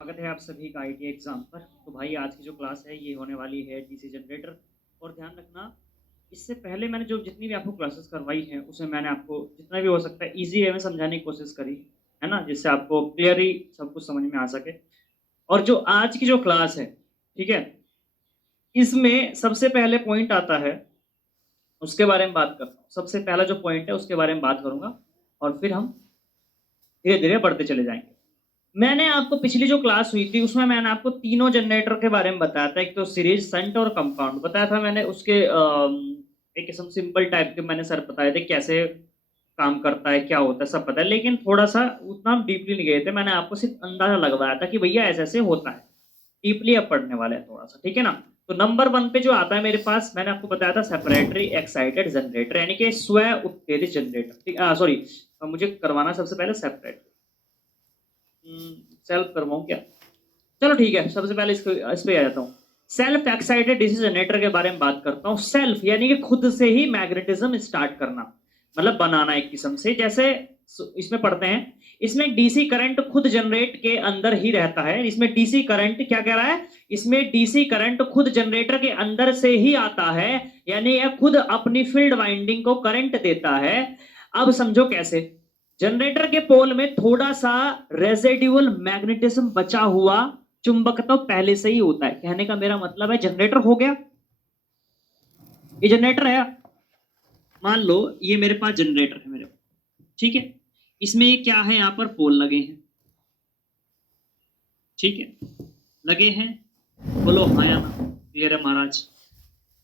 स्वागत है आप सभी का आईटी एग्जाम पर। तो भाई आज की जो क्लास है ये होने वाली है डीसी जनरेटर। और ध्यान रखना, इससे पहले मैंने जो जितनी भी आपको क्लासेस करवाई हैं उसमें मैंने आपको जितना भी हो सकता है इजी वे में समझाने की कोशिश करी है ना, जिससे आपको क्लियरली सब कुछ समझ में आ सके। और जो आज की जो क्लास है, ठीक है, इसमें सबसे पहले पॉइंट आता है, उसके बारे में बात करता हूँ। सबसे पहला जो पॉइंट है उसके बारे में बात करूंगा और फिर हम धीरे धीरे बढ़ते चले जाएंगे। मैंने आपको पिछली जो क्लास हुई थी उसमें मैंने आपको तीनों जनरेटर के बारे में बताया था। एक तो सीरीज, संट और कंपाउंड बताया था मैंने। उसके एक किस्म सिंपल टाइप के मैंने सर बताए थे कैसे काम करता है, क्या होता है, सब पता है। लेकिन थोड़ा सा उतना हम डीपली नहीं गए थे, मैंने आपको सिर्फ अंदाजा लगवाया था कि भैया ऐसे ऐसे होता है। डीपली अब पढ़ने वाले हैं थोड़ा सा, ठीक है ना। तो नंबर वन पे जो आता है मेरे पास, मैंने आपको बताया था सेपरेटरी एक्साइटेड जनरेटर, यानी कि स्व उत्तेजित जनरेटर। सॉरी, मुझे करवाना सबसे पहले सेपरेट सेल्फ करवाऊं क्या? चलो ठीक है, सबसे पहले इस पे आ जाता हूँ। सेल्फ एक्साइटेड डीसी जनरेटर के बारे में बात करता हूँ। सेल्फ यानी कि खुद से ही मैग्नेटिज्म स्टार्ट करना, मतलब बनाना एक किस्म से। जैसे इसमें पढ़ते हैं, इसमें डीसी करंट खुद जनरेट के अंदर ही रहता है। इसमें डीसी करंट क्या कह रहा है, इसमें डीसी करंट खुद जनरेटर के अंदर से ही आता है, यानी यह खुद अपनी फील्ड वाइंडिंग को करंट देता है। अब समझो कैसे। जनरेटर के पोल में थोड़ा सा रेसिडुअल मैग्नेटिज्म बचा हुआ चुंबक तो पहले से ही होता है। कहने का मेरा मतलब है जनरेटर हो गया, ये जनरेटर है। मान लो ये मेरे पास जनरेटर है मेरे पास, ठीक है। इसमें ये क्या है, यहां पर पोल लगे हैं, ठीक है, लगे हैं। बोलो हाँ या ना, क्लियर है महाराज।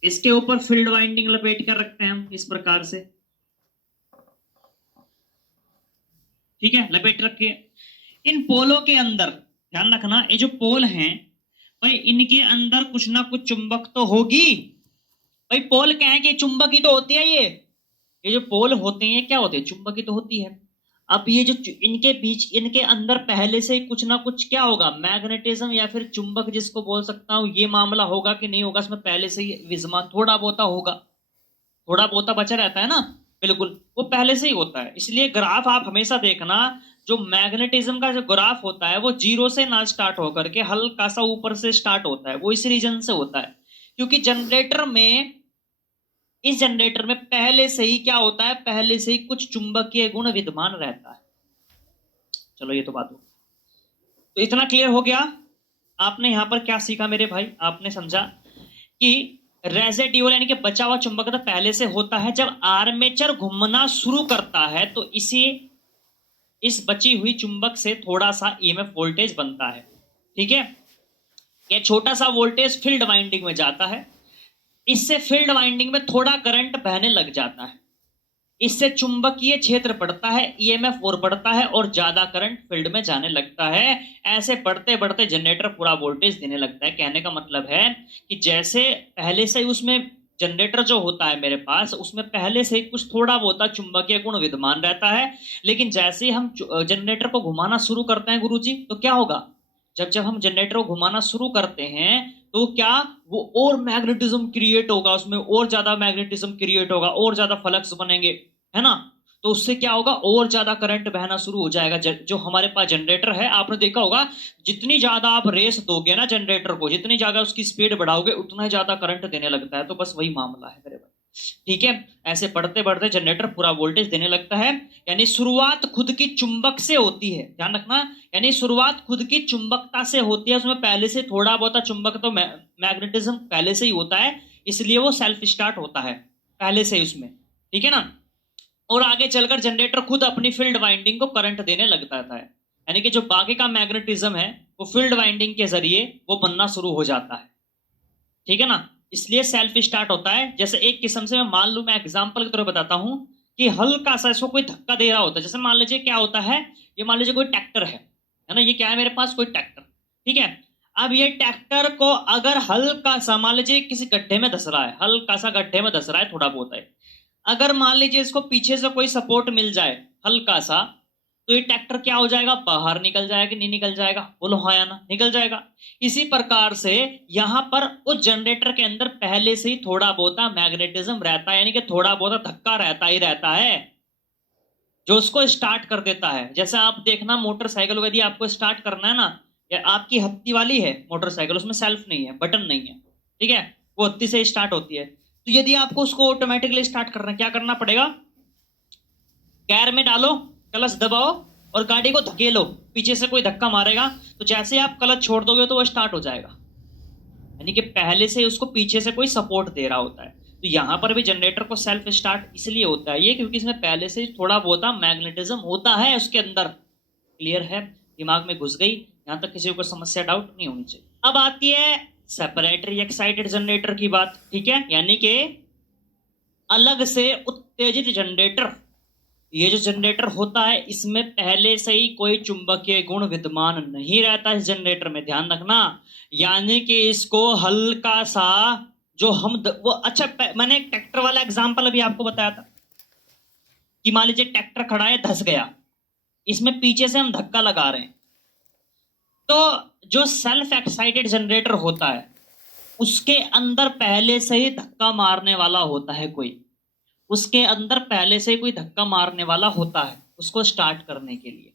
इसके ऊपर फील्ड वाइंडिंग लपेट कर रखते हैं हम इस प्रकार से, ठीक है, लपेट रखे। इन पोलों के अंदर ध्यान रखना, ये जो पोल हैं भाई, इनके अंदर कुछ ना कुछ चुंबक तो होगी भाई। पोल क्या है कि चुंबक ही तो होती है। ये जो पोल होते हैं क्या होते हैं, चुंबक ही तो होती है। अब ये जो इनके बीच, इनके अंदर पहले से कुछ ना कुछ क्या होगा, मैग्नेटिज्म या फिर चुंबक जिसको बोल सकता हूं, ये मामला होगा कि नहीं होगा, इसमें पहले से ही विद्यमान थोड़ा बहुता होगा। थोड़ा बहुता बचा रहता है ना, बिल्कुल, वो पहले से ही होता है। इसलिए ग्राफ आप हमेशा देखना, जो मैग्नेटिज्म का जो ग्राफ होता है वो जीरो से ना स्टार्ट होकर के हल्का सा ऊपर से स्टार्ट होता है। वो इस रीजन से होता है क्योंकि जनरेटर में, इस जनरेटर में पहले से ही क्या होता है, पहले से ही कुछ चुंबकीय गुण विद्यमान रहता है। चलो ये तो बात हो, तो इतना क्लियर हो गया। आपने यहां पर क्या सीखा मेरे भाई, आपने समझा कि रेसिड्यूल यानी कि बचा हुआ चुंबक तो पहले से होता है। जब आर्मेचर घूमना शुरू करता है तो इस बची हुई चुंबक से थोड़ा सा ईएमएफ वोल्टेज बनता है, ठीक है। यह छोटा सा वोल्टेज फील्ड वाइंडिंग में जाता है, इससे फील्ड वाइंडिंग में थोड़ा करंट बहने लग जाता है, इससे चुंबकीय क्षेत्र बढ़ता है, ईएमएफ और बढ़ता है और ज्यादा करंट फील्ड में जाने लगता है। ऐसे बढ़ते बढ़ते जनरेटर पूरा वोल्टेज देने लगता है। कहने का मतलब है कि जैसे पहले से ही उसमें जनरेटर जो होता है मेरे पास, उसमें पहले से ही कुछ थोड़ा बहुत चुंबकीय गुण विद्यमान रहता है। लेकिन जैसे ही हम जनरेटर को घुमाना शुरू करते हैं गुरुजी, तो क्या होगा, जब जब हम जनरेटर को घुमाना शुरू करते हैं तो क्या, वो और मैग्नेटिज्म क्रिएट होगा, उसमें और ज्यादा मैग्नेटिज्म क्रिएट होगा, और ज्यादा फ्लक्स बनेंगे, है ना। तो उससे क्या होगा, और ज्यादा करंट बहना शुरू हो जाएगा। जो हमारे पास जनरेटर है, आपने देखा होगा, जितनी ज्यादा आप रेस दोगे ना जनरेटर को, जितनी ज्यादा उसकी स्पीड बढ़ाओगे, उतना ही ज्यादा करंट देने लगता है। तो बस वही मामला है मेरे भाई, ठीक है। ऐसे बढ़ते बढ़ते जनरेटर पूरा वोल्टेज देने लगता है। यानी शुरुआत खुद की चुंबक से होती है, ध्यान रखना। यानी शुरुआत खुद की चुंबकता से होती है, उसमें पहले से थोड़ा बहुत चुंबक तो मैग्नेटिज्म पहले से ही होता है, इसलिए वो सेल्फ स्टार्ट होता है पहले से ही उसमें, ठीक है ना। और आगे चलकर जनरेटर खुद अपनी फील्ड वाइंडिंग को करंट देने लगता है। यानी कि जो बाकी का मैग्नेटिज्म है वो फील्ड वाइंडिंग के जरिए वो बनना शुरू हो जाता है, ठीक है ना। इसलिए सेल्फ स्टार्ट होता है। जैसे एक किस्म से मैं मान लू, मैं एग्जांपल की तरह बताता हूं कि हल्का सा इसको कोई धक्का दे रहा होता है। जैसे मान लीजिए क्या होता है, ये मान लीजिए कोई ट्रैक्टर है ना, ये क्या है मेरे पास, कोई ट्रैक्टर, ठीक है। अब ये ट्रैक्टर को अगर हल्का सा मान लीजिए किसी गड्ढे में धस रहा है, हल्का सा गड्ढे में धस रहा है, थोड़ा बहुत है, अगर मान लीजिए इसको पीछे से कोई सपोर्ट मिल जाए हल्का सा, तो ये ट्रैक्टर क्या हो जाएगा, बाहर निकल जाएगा कि नहीं निकल जाएगा, बोलो हाँ या ना, निकल जाएगा। इसी प्रकार से यहां पर उस जनरेटर के अंदर पहले से ही थोड़ा बहुत मैग्नेटिज्म रहता है, यानी कि थोड़ा बहुत धक्का रहता ही रहता है, जो उसको स्टार्ट कर देता है। जैसे आप देखना मोटरसाइकिल को यदि आपको स्टार्ट करना है ना, या आपकी हत्ती वाली है मोटरसाइकिल, उसमें सेल्फ नहीं है, बटन नहीं है, ठीक है, वो हत्ती से स्टार्ट होती है। तो यदि आपको उसको ऑटोमेटिकली स्टार्ट करना है, क्या करना पड़ेगा? गेयर में डालो, क्लच दबाओ और गाड़ी को धकेलो, पीछे से कोई धक्का मारेगा तो जैसे आप क्लच छोड़ दोगे तो वो स्टार्ट हो जाएगा, यानी कि पहले से उसको पीछे से कोई सपोर्ट दे रहा होता है। तो यहां पर भी जनरेटर को सेल्फ स्टार्ट इसलिए होता है ये, क्योंकि इसमें पहले से थोड़ा बहुत मैग्नेटिज्म होता है उसके अंदर। क्लियर है? दिमाग में घुस गई? यहां तक किसी को समस्या डाउट नहीं होनी चाहिए। अब आती है सेपरेटरी एक्साइटेड जनरेटर की बात, ठीक है, यानी कि अलग से उत्तेजित जनरेटर। ये जो जनरेटर होता है इसमें पहले से ही कोई चुंबकीय गुण विद्यमान नहीं रहता इस जनरेटर में, ध्यान रखना। यानी कि इसको हल्का सा जो वो अच्छा मैंने एक ट्रैक्टर वाला एग्जांपल अभी आपको बताया था कि मान लीजिए ट्रैक्टर खड़ा है, धस गया, इसमें पीछे से हम धक्का लगा रहे हैं, तो जो सेल्फ एक्साइटेड जनरेटर होता है उसके अंदर पहले से ही धक्का मारने वाला होता है कोई, उसके अंदर पहले से कोई धक्का मारने वाला होता है उसको स्टार्ट करने के लिए।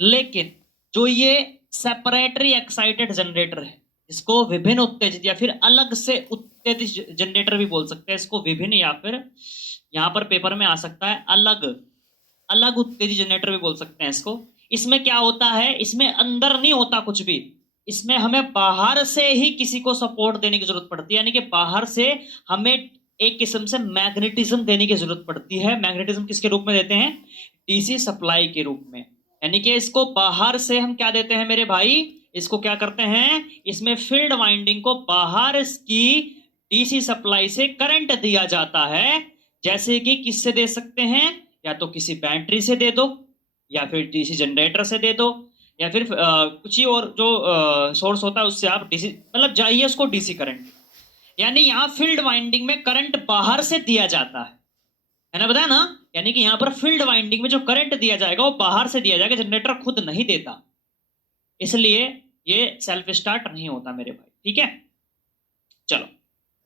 लेकिन जो ये सेपरेटरी एक्साइटेड जनरेटर है, इसको विभिन्न उत्तेजित या फिर अलग से उत्तेजित जनरेटर भी बोल सकते हैं इसको, विभिन्न या फिर यहां पर पेपर में आ सकता है अलग अलग उत्तेजित जनरेटर भी बोल सकते हैं इसको। इसमें क्या होता है, इसमें अंदर नहीं होता कुछ भी, इसमें हमें बाहर से ही किसी को सपोर्ट देने की जरूरत पड़ती है, यानी कि बाहर से हमें एक किस्म से मैग्नेटिज्म देने की जरूरत पड़ती है। मैग्नेटिज्म किसके रूप में देते हैं? डीसी सप्लाई के रूप में। यानी कि इसको बाहर से हम क्या देते हैं मेरे भाई, इसको क्या करते हैं, इसमें फील्ड वाइंडिंग को बाहर की डीसी सप्लाई से करंट दिया जाता है। जैसे कि किससे दे सकते हैं, या तो किसी बैटरी से दे दो, या फिर डीसी जनरेटर से दे दो, या फिर कुछ ही और जो सोर्स होता है उससे आप डीसी मतलब जाइए उसको डीसी करंट। यानी यहां फील्ड वाइंडिंग में करंट बाहर से दिया जाता है ना, बताया ना। यानी कि यहां पर फील्ड वाइंडिंग में जो करंट दिया जाएगा वो बाहर से दिया जाएगा, जनरेटर खुद नहीं देता, इसलिए ये सेल्फ स्टार्ट नहीं होता मेरे भाई, ठीक है। चलो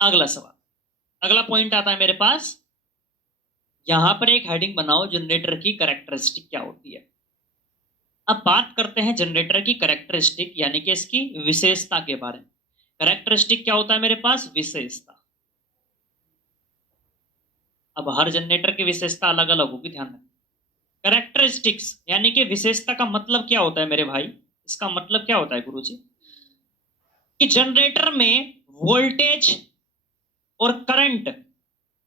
अगला सवाल, अगला पॉइंट आता है मेरे पास। यहां पर एक हेडिंग बनाओ, जनरेटर की कैरेक्टरिस्टिक क्या होती है। अब बात करते हैं जनरेटर की कैरेक्टरिस्टिक यानी कि इसकी विशेषता के बारे में। कैरेक्टरिस्टिक क्या होता है मेरे पास? विशेषता। अब हर जनरेटर की विशेषता अलग अलग होगी, ध्यान रखें। कैरेक्टरिस्टिक्स यानी कि विशेषता का मतलब क्या होता है मेरे भाई, इसका मतलब क्या होता है गुरुजी, कि जनरेटर में वोल्टेज और करंट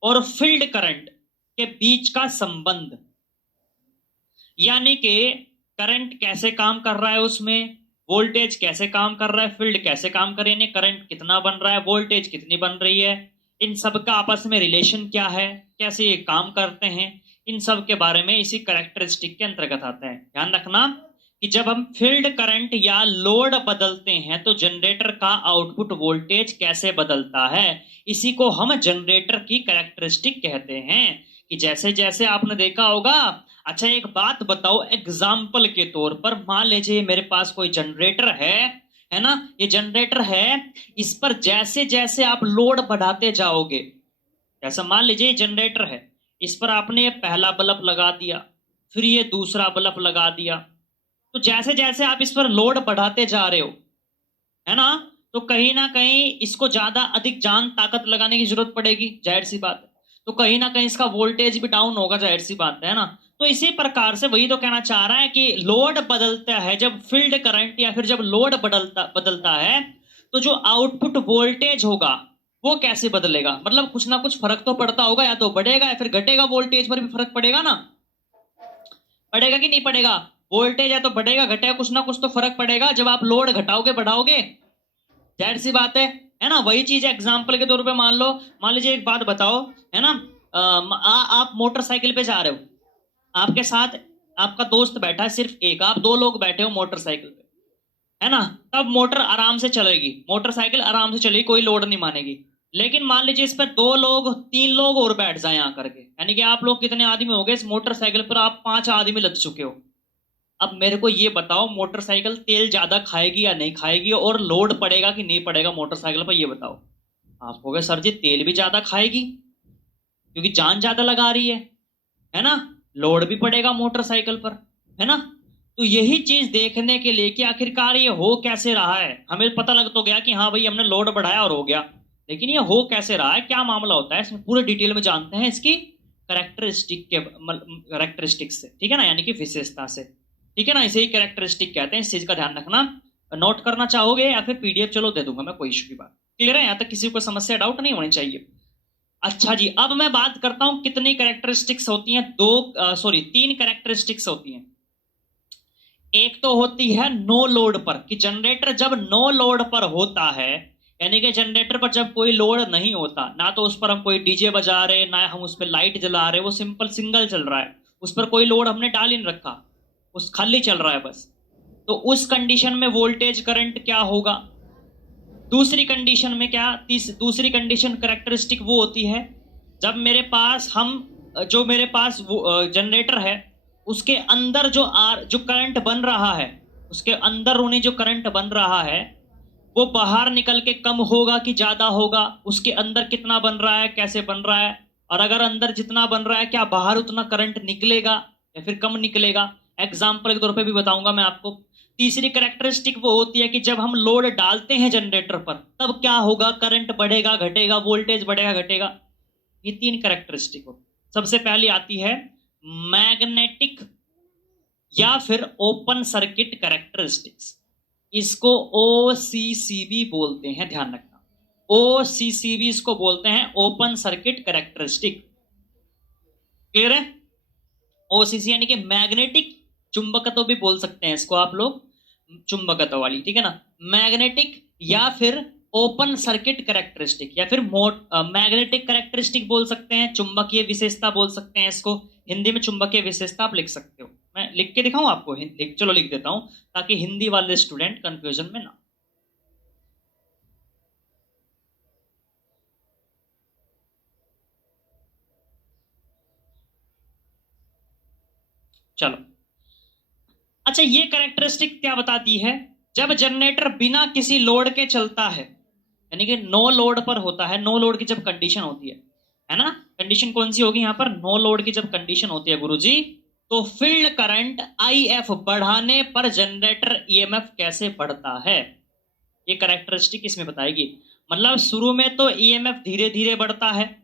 और फील्ड करंट के बीच का संबंध, यानी कि करंट कैसे काम कर रहा है उसमें, वोल्टेज कैसे काम कर रहा है, फील्ड कैसे काम कर रही है, करंट कितना बन रहा है, वोल्टेज कितनी बन रही है, इन सब का आपस में रिलेशन क्या है, कैसे ये काम करते हैं, इन सब के बारे में इसी कैरेक्टरिस्टिक के अंतर्गत आता है। ध्यान रखना कि जब हम फील्ड करंट या लोड बदलते हैं तो जनरेटर का आउटपुट वोल्टेज कैसे बदलता है, इसी को हम जनरेटर की कैरेक्टरिस्टिक कहते हैं। कि जैसे जैसे आपने देखा होगा, अच्छा एक बात बताओ, एग्जाम्पल के तौर पर मान लीजिए मेरे पास कोई जनरेटर है ना, ये जनरेटर है, इस पर जैसे जैसे आप लोड बढ़ाते जाओगे, जैसा मान लीजिए जनरेटर है, इस पर आपने ये पहला बल्ब लगा दिया, फिर ये दूसरा बल्ब लगा दिया, तो जैसे जैसे आप इस पर लोड बढ़ाते जा रहे हो, है ना, तो कहीं ना कहीं इसको ज्यादा अधिक जान ताकत लगाने की जरूरत पड़ेगी, जाहिर सी बात है। तो कहीं ना कहीं इसका वोल्टेज भी डाउन होगा, जाहिर सी बात है ना। तो इसी प्रकार से वही तो कहना चाह रहा है कि लोड बदलता है, जब फील्ड करंट या फिर जब लोड बदलता बदलता है तो जो आउटपुट वोल्टेज होगा वो कैसे बदलेगा, मतलब कुछ ना कुछ फर्क तो पड़ता होगा, या तो बढ़ेगा या फिर घटेगा, वोल्टेज पर भी फर्क पड़ेगा ना, पड़ेगा कि नहीं पड़ेगा? वोल्टेज या तो बढ़ेगा घटेगा, कुछ ना कुछ तो फर्क पड़ेगा जब आप लोड घटाओगे बढ़ाओगे, जाहिर सी बात है ना। वही चीज एग्जाम्पल के तौर पे मान लो, मान लीजिए एक बात बताओ, है ना, आप मोटरसाइकिल पे जा रहे हो, आपके साथ आपका दोस्त बैठा है सिर्फ एक, आप दो लोग बैठे हो मोटरसाइकिल पे, है ना, तब मोटर आराम से चलेगी, मोटरसाइकिल आराम से चलेगी, कोई लोड नहीं मानेगी। लेकिन मान लीजिए इस पर दो लोग तीन लोग और बैठ जाए आकर के, यानी कि आप लोग कितने आदमी हो गए इस मोटरसाइकिल पर, आप 5 आदमी लद चुके हो। अब मेरे को ये बताओ, मोटरसाइकिल तेल ज्यादा खाएगी या नहीं खाएगी, और लोड पड़ेगा कि नहीं पड़ेगा मोटरसाइकिल पर, ये बताओ। आप कहोगे सर जी तेल भी ज्यादा खाएगी क्योंकि जान ज्यादा लगा रही है ना, लोड भी पड़ेगा मोटरसाइकिल पर, है ना। तो यही चीज देखने के लिए कि आखिरकार ये हो कैसे रहा है, हमें पता लग तो गया कि हाँ भाई हमने लोड बढ़ाया और हो गया, लेकिन ये हो कैसे रहा है, क्या मामला होता है, इसमें पूरे डिटेल में जानते हैं इसकी कैरेक्टरिस्टिक्स से, ठीक है ना, यानी कि विशेषता से, ठीक है ना, इसे ही कैरेक्टरिस्टिक कहते हैं। इस चीज का ध्यान रखना। नोट करना चाहोगे या फिर पीडीएफ चलो दे दूंगा मैं, कोई इशू की बात। क्लियर है, यहाँ तक किसी को समस्या डाउट नहीं होनी चाहिए। अच्छा जी, अब मैं बात करता हूं कितनी कैरेक्टरिस्टिक्स होती हैं। तीन कैरेक्टरिस्टिक्स होती हैं। एक तो होती है नो लोड पर, कि जनरेटर जब नो लोड पर होता है, यानी कि जनरेटर पर जब कोई लोड नहीं होता, ना तो उस पर हम कोई डीजे बजा रहे, ना हम उस पर लाइट जला रहे, वो सिंपल सिंगल चल रहा है, उस पर कोई लोड हमने डाल ही नहीं रखा, उस खाली चल रहा है बस, तो उस कंडीशन में वोल्टेज करंट क्या होगा। दूसरी कंडीशन में क्या, दूसरी कंडीशन कैरेक्टरिस्टिक वो होती है जब मेरे पास मेरे पास जनरेटर है, उसके अंदर जो करंट बन रहा है, उसके अंदर उन्हें जो करंट बन रहा है वो बाहर निकल के कम होगा कि ज्यादा होगा, उसके अंदर कितना बन रहा है, कैसे बन रहा है, और अगर अंदर जितना बन रहा है क्या बाहर उतना करंट निकलेगा या फिर कम निकलेगा। एग्जाम्पल के तौर पे भी बताऊंगा मैं आपको। तीसरी कैरेक्टरिस्टिक वो होती है कि जब हम लोड डालते हैं जनरेटर पर तब क्या होगा, करंट बढ़ेगा घटेगा, वोल्टेज बढ़ेगा घटेगा। ये तीन कैरेक्टरिस्टिक हो। सबसे पहली आती है मैग्नेटिक या फिर ओपन सर्किट कैरेक्टरिस्टिक्स, इसको ओसीसीबी बोलते हैं, ध्यान रखना। ओसीसीबी इसको बोलते हैं, ओपन सर्किट कैरेक्टरिस्टिक। क्लियर है? ओसीसी यानी कि मैग्नेटिक चुंबकत्व भी बोल सकते हैं इसको आप लोग, चुंबकत्व वाली, ठीक है ना, मैग्नेटिक या फिर ओपन सर्किट कैरेक्टरिस्टिक, या फिर मैग्नेटिक कैरेक्टरिस्टिक बोल सकते हैं, चुंबकीय विशेषता बोल सकते हैं इसको, हिंदी में चुंबकीय विशेषता आप लिख सकते हो। मैं लिख के दिखाऊं आपको, चलो लिख देता हूं ताकि हिंदी वाले स्टूडेंट कंफ्यूजन में ना। चलो, अच्छा, ये कैरेक्टरिस्टिक क्या बताती है, जब जनरेटर बिना किसी लोड के चलता है, यानी कि नो लोड पर होता है, नो लोड की जब कंडीशन होती है ना, कंडीशन कौन सी होगी यहाँ पर, नो लोड की जब कंडीशन होती है गुरुजी, तो फील्ड करंट IF बढ़ाने पर जनरेटर EMF कैसे बढ़ता है, ये कैरेक्टरिस्टिक इसमें बताएगी। मतलब शुरू में तो EMF धीरे धीरे बढ़ता है,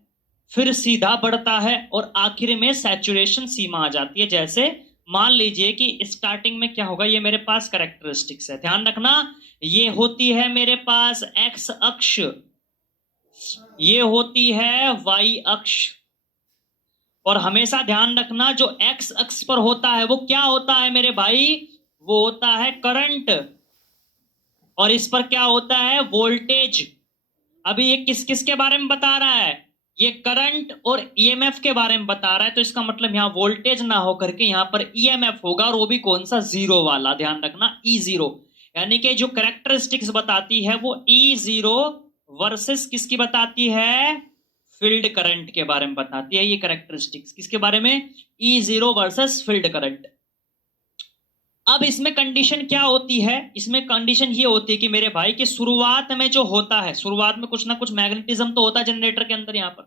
फिर सीधा बढ़ता है, और आखिर में सैचुरेशन सीमा आ जाती है। जैसे मान लीजिए कि स्टार्टिंग में क्या होगा, ये मेरे पास कैरेक्टरिस्टिक्स है, ध्यान रखना, ये होती है मेरे पास एक्स अक्ष, ये होती है वाई अक्ष, और हमेशा ध्यान रखना जो एक्स अक्ष पर होता है वो क्या होता है मेरे भाई, वो होता है करंट, और इस पर क्या होता है, वोल्टेज। अभी ये किस किस के बारे में बता रहा है, ये करंट और EMF के बारे में बता रहा है, तो इसका मतलब यहाँ वोल्टेज ना होकर के यहाँ पर EMF होगा, और वो भी कौन सा, जीरो वाला, ध्यान रखना E0। यानी कि जो कैरेक्टरिस्टिक्स बताती है वो E0 वर्सेस किसकी बताती है, फील्ड करंट के बारे में बताती है। ये कैरेक्टरिस्टिक्स किसके बारे में, E0 वर्सेस फील्ड करंट। अब इसमें कंडीशन क्या होती है, इसमें कंडीशन ये होती है कि मेरे भाई की शुरुआत में जो होता है, शुरुआत में कुछ ना कुछ मैग्नेटिज्म तो होता है जनरेटर के अंदर यहाँ पर,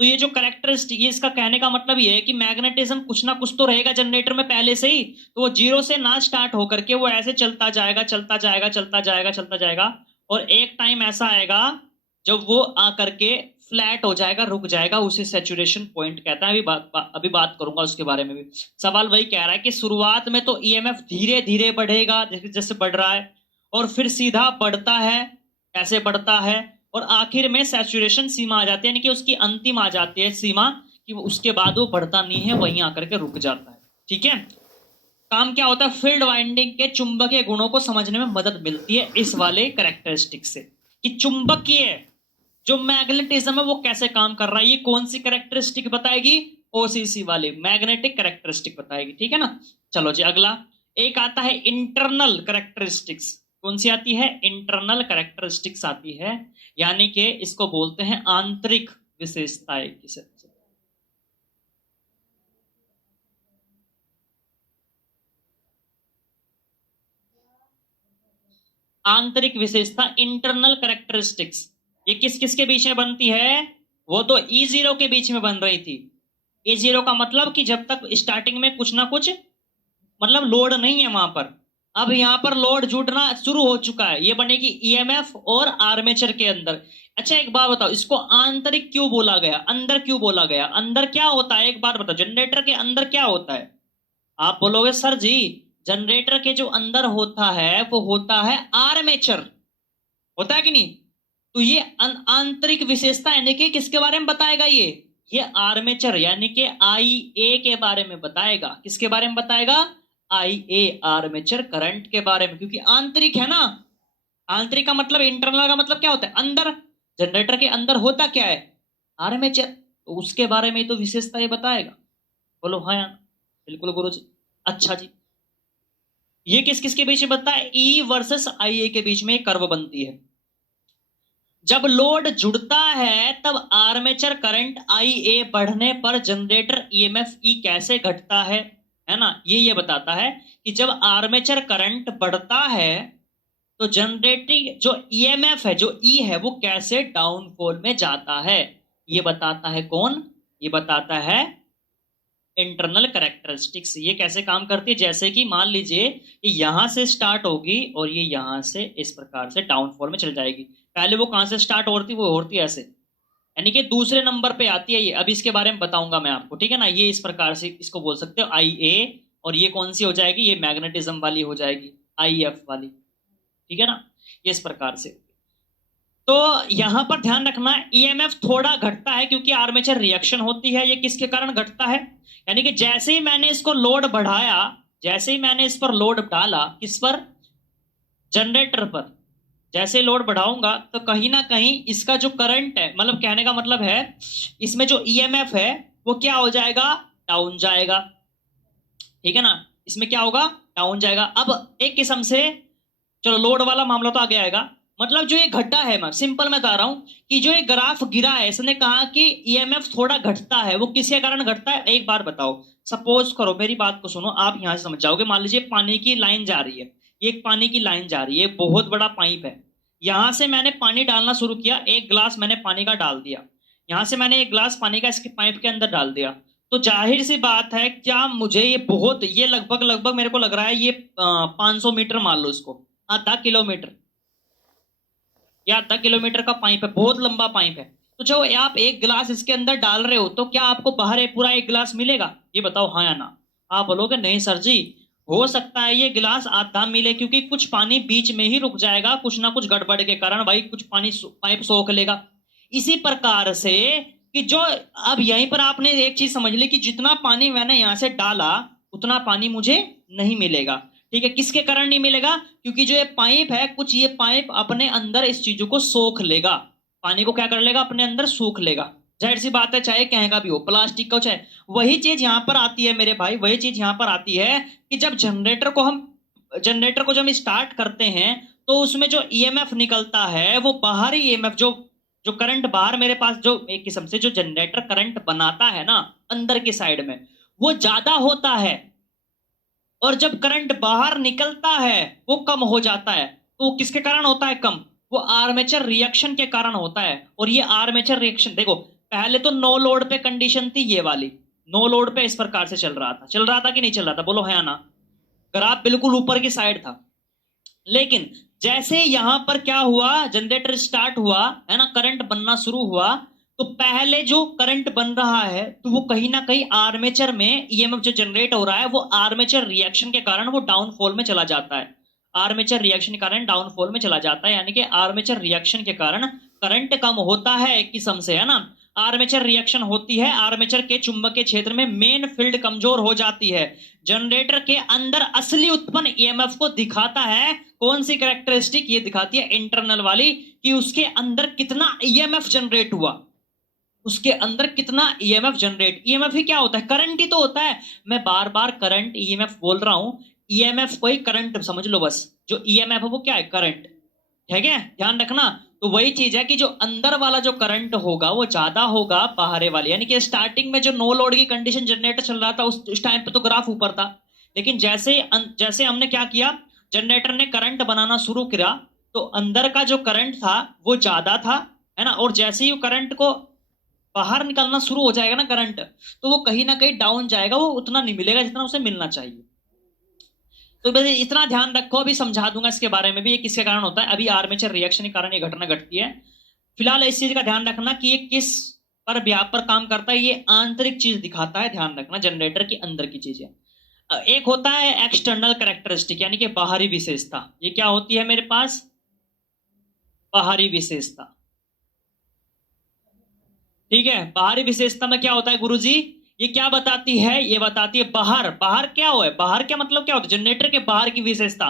तो ये जो कैरेक्टरिस्टिक, ये इसका कहने का मतलब ये है कि मैग्नेटिज्म कुछ ना कुछ तो रहेगा जनरेटर में पहले से ही, तो वो जीरो से ना स्टार्ट होकर के वो ऐसे चलता जाएगा चलता जाएगा चलता जाएगा चलता जाएगा, और एक टाइम ऐसा आएगा जब वो आकर के फ्लैट हो जाएगा, रुक जाएगा, उसे सैचुरेशन पॉइंट कहता है। अभी बात करूंगा उसके बारे में भी। सवाल वही कह रहा है कि शुरुआत में तो EMF धीरे धीरे बढ़ेगा, जैसे जैसे बढ़ रहा है, और फिर सीधा बढ़ता है, ऐसे बढ़ता है, और आखिर में सैचुरेशन सीमा आ जाती है, यानी कि उसकी अंतिम आ जाती है सीमा, कि उसके बाद वो बढ़ता नहीं है, वहीं आकर के रुक जाता है। ठीक है, काम क्या होता है, फील्ड वाइंडिंग के चुंबकीय गुणों को समझने में मदद मिलती है इस वाले कैरेक्टरिस्टिक से, कि चुंबकीय जो मैग्नेटिज्म है वो कैसे काम कर रहा है। ये कौन सी कैरेक्टरिस्टिक बताएगी, OCC वाली मैग्नेटिक कैरेक्टरिस्टिक बताएगी। ठीक है ना, चलो जी अगला एक आता है इंटरनल कैरेक्टरिस्टिक्स। कौन सी आती है, इंटरनल कैरेक्टरिस्टिक्स आती है, यानी कि इसको बोलते हैं आंतरिक विशेषताएं। किसे आंतरिक विशेषता, इंटरनल कैरेक्टरिस्टिक्स, ये किस किस के बीच में बनती है, वो तो E0 के बीच में बन रही थी। E0 का मतलब कि जब तक स्टार्टिंग में कुछ ना कुछ मतलब लोड नहीं है वहां पर। अब यहाँ पर लोड जुड़ना शुरू हो चुका है, ये बनेगी ईएमएफ और आर्मेचर के अंदर। अच्छा एक बात बताओ, इसको आंतरिक क्यों बोला गया, अंदर क्यों बोला गया? अंदर क्या होता है एक बात बताओ, जनरेटर के अंदर क्या होता है? आप बोलोगे सर जी जनरेटर के जो अंदर होता है वो होता है आर्मेचर, होता है कि नहीं? तो ये आंतरिक विशेषता यानी कि किसके बारे में बताएगा ये आर्मेचर यानी कि आई ए के बारे में बताएगा। किसके बारे में बताएगा? आई ए, आर्मेचर करंट के बारे में, क्योंकि आंतरिक है ना। आंतरिक का मतलब, इंटरनल का मतलब क्या होता है? अंदर। जनरेटर के अंदर होता क्या है? आर्मेचर। तो उसके बारे में तो विशेषता ये बताएगा। बोलो हाँ या ना? बिल्कुल गुरु जी। अच्छा जी, ये किस किस के बीच में बनता है? ई वर्सेस आई ए के बीच में एक कर्व बनती है। जब लोड जुड़ता है तब आर्मेचर करंट आई ए बढ़ने पर जनरेटर ईएमएफ ई कैसे घटता है ना? ये बताता है कि जब आर्मेचर करंट बढ़ता है तो जनरेटिंग जो ईएमएफ है, जो ई है, वो कैसे डाउनफॉल में जाता है। ये बताता है कौन? ये बताता है इंटरनल कैरेक्टरिस्टिक्स। ये कैसे काम करती है? जैसे कि मान लीजिए ये यहां से स्टार्ट होगी और ये यहां से इस प्रकार से डाउनफॉल में चल जाएगी। पहले वो कहां से स्टार्ट होती, वो होती है ऐसे, यानी कि दूसरे नंबर पे आती है ये। अब इसके बारे में बताऊंगा मैं आपको, ठीक है ना? ये इस प्रकार से इसको बोल सकते हो आई ए, और ये कौन सी हो जाएगी? ये मैग्नेटिज्म वाली हो जाएगी, आई एफ वाली, ठीक है ना? ये इस प्रकार से। तो यहां पर ध्यान रखना ईएमएफ थोड़ा घटता है क्योंकि आर्मेचर रिएक्शन होती है। ये किसके कारण घटता है? यानी कि जैसे ही मैंने इसको लोड बढ़ाया, जैसे ही मैंने इस पर लोड डाला, किस पर? जनरेटर पर। जैसे लोड बढ़ाऊंगा तो कहीं ना कहीं इसका जो करंट है, मतलब कहने का मतलब है इसमें जो ईएमएफ है वो क्या हो जाएगा? डाउन जाएगा, ठीक है ना? इसमें क्या होगा? डाउन जाएगा। अब एक किस्म से चलो लोड वाला मामला तो आगे आएगा। मतलब जो ये घटा है, मैं सिंपल में बता रहा हूं कि जो ये ग्राफ गिरा है, इसने कहा कि ईएमएफ थोड़ा घटता है, वो किसके कारण घटता है? एक बार बताओ, सपोज करो, मेरी बात को सुनो, आप यहां से समझ जाओगे। मान लीजिए पानी की लाइन जा रही है, ये एक पानी की लाइन जा रही है, बहुत बड़ा पाइप है। यहां से मैंने पानी डालना शुरू किया, एक गिलास मैंने पानी का डाल दिया। यहां से मैंने एक गिलास पानी का इसके पाइप के अंदर डाल दिया। तो जाहिर सी बात है, क्या मुझे ये बहुत, ये लगभग लगभग मेरे को लग रहा है ये 500 मीटर मान लो इसको, आधा किलोमीटर या आधा किलोमीटर का पाइप है, बहुत लंबा पाइप है। तो जो आप एक गिलास इसके अंदर डाल रहे हो तो क्या आपको बाहर एक पूरा एक गिलास मिलेगा? ये बताओ हाँ या ना? आप बोलोगे नहीं सर जी, हो सकता है ये गिलास आधा मिले क्योंकि कुछ पानी बीच में ही रुक जाएगा, कुछ ना कुछ गड़बड़ के कारण भाई, कुछ पानी पाइप सोख लेगा। इसी प्रकार से कि जो, अब यहीं पर आपने एक चीज समझ ली कि जितना पानी मैंने यहां से डाला उतना पानी मुझे नहीं मिलेगा, ठीक है? किसके कारण नहीं मिलेगा? क्योंकि जो ये पाइप है, कुछ ये पाइप अपने अंदर इस चीजों को सोख लेगा, पानी को क्या कर लेगा? अपने अंदर सूख लेगा। जाहिर सी बात है, चाहे कहीं का भी हो, प्लास्टिक का हो चाहे। वही चीज यहां पर आती है मेरे भाई, वही चीज यहां पर आती है कि जब जनरेटर को जब हम स्टार्ट करते हैं तो उसमें जो ईएमएफ निकलता है वो बाहरी ईएमएफ, जो जो करंट बाहर मेरे पास, जो एक किस्म से जो जनरेटर करंट बनाता है ना अंदर की साइड में, वो ज्यादा होता है। और जब करंट बाहर निकलता है वो कम हो जाता है। तो वो किसके कारण होता है कम? वो आर्मेचर रिएक्शन के कारण होता है। और ये आर्मेचर रिएक्शन देखो, पहले तो नो लोड पे कंडीशन थी ये वाली, नो लोड पे इस प्रकार से चल रहा था कि नहीं चल रहा था? बोलो है ना? ग्राफ बिल्कुल ऊपर की साइड था। लेकिन जैसे यहां पर क्या हुआ, जनरेटर स्टार्ट हुआ है ना, करंट बनना शुरू हुआ, तो पहले जो करंट बन रहा है तो वो कहीं ना कहीं आर्मेचर में ईएमएफ जो जनरेट हो रहा है वो आर्मेचर रिएक्शन के कारण वो डाउनफॉल में चला जाता है। आर्मेचर रिएक्शन के कारण डाउनफॉल में चला जाता है, यानी कि आर्मेचर रिएक्शन के कारण करंट कम होता है एक किस्म से, है ना? आर्मेचर रिएक्शन होती है, आर्मेचर के चुंबकीय क्षेत्र में मेन फील्ड कमजोर हो जाती है। जनरेटर के अंदर असली उत्पन्न ईएमएफ को दिखाता है कौन सी कैरेक्टरिस्टिक? ये दिखाती है इंटरनल वाली, कि उसके अंदर कितना ईएमएफ जनरेट हुआ, उसके अंदर कितना ईएमएफ जनरेट। ईएमएफ ही क्या होता है? करंट ही तो होता है। मैं बार बार करंट ईएमएफ बोल रहा हूं, ईएमएफ को ही करंट समझ लो बस। जो ईएमएफ है वो क्या है? करंट, ठीक है? ध्यान रखना। तो वही चीज है कि जो अंदर वाला जो करंट होगा वो ज्यादा होगा बाहर वाले, यानी कि स्टार्टिंग में जो नो लोड की कंडीशन जनरेटर चल रहा था उस टाइम पे तो ग्राफ ऊपर था। लेकिन जैसे जैसे हमने क्या किया, जनरेटर ने करंट बनाना शुरू किया तो अंदर का जो करंट था वो ज्यादा था, है ना? और जैसे ही करंट को बाहर निकलना शुरू हो जाएगा ना करंट, तो वो कहीं ना कहीं डाउन जाएगा, वो उतना नहीं मिलेगा जितना उसे मिलना चाहिए। तो बस इतना ध्यान रखो, अभी समझा दूंगा इसके बारे में भी, ये किसके कारण होता है। अभी आर्मेचर रिएक्शन के कारण ये घटना घटती है। फिलहाल इस चीज का ध्यान रखना कि ये किस पर व्याप पर काम करता है, ये आंतरिक चीज दिखाता है, ध्यान रखना, जनरेटर के अंदर की चीजें। एक होता है एक्सटर्नल कैरेक्टरिस्टिक, यानी कि बाहरी विशेषता। ये क्या होती है मेरे पास? बाहरी विशेषता। ठीक है, बाहरी विशेषता में क्या होता है गुरुजी? ये क्या बताती है? ये बताती है बाहर। बाहर क्या हो है? बाहर क्या मतलब क्या होता है? जनरेटर के बाहर की विशेषता।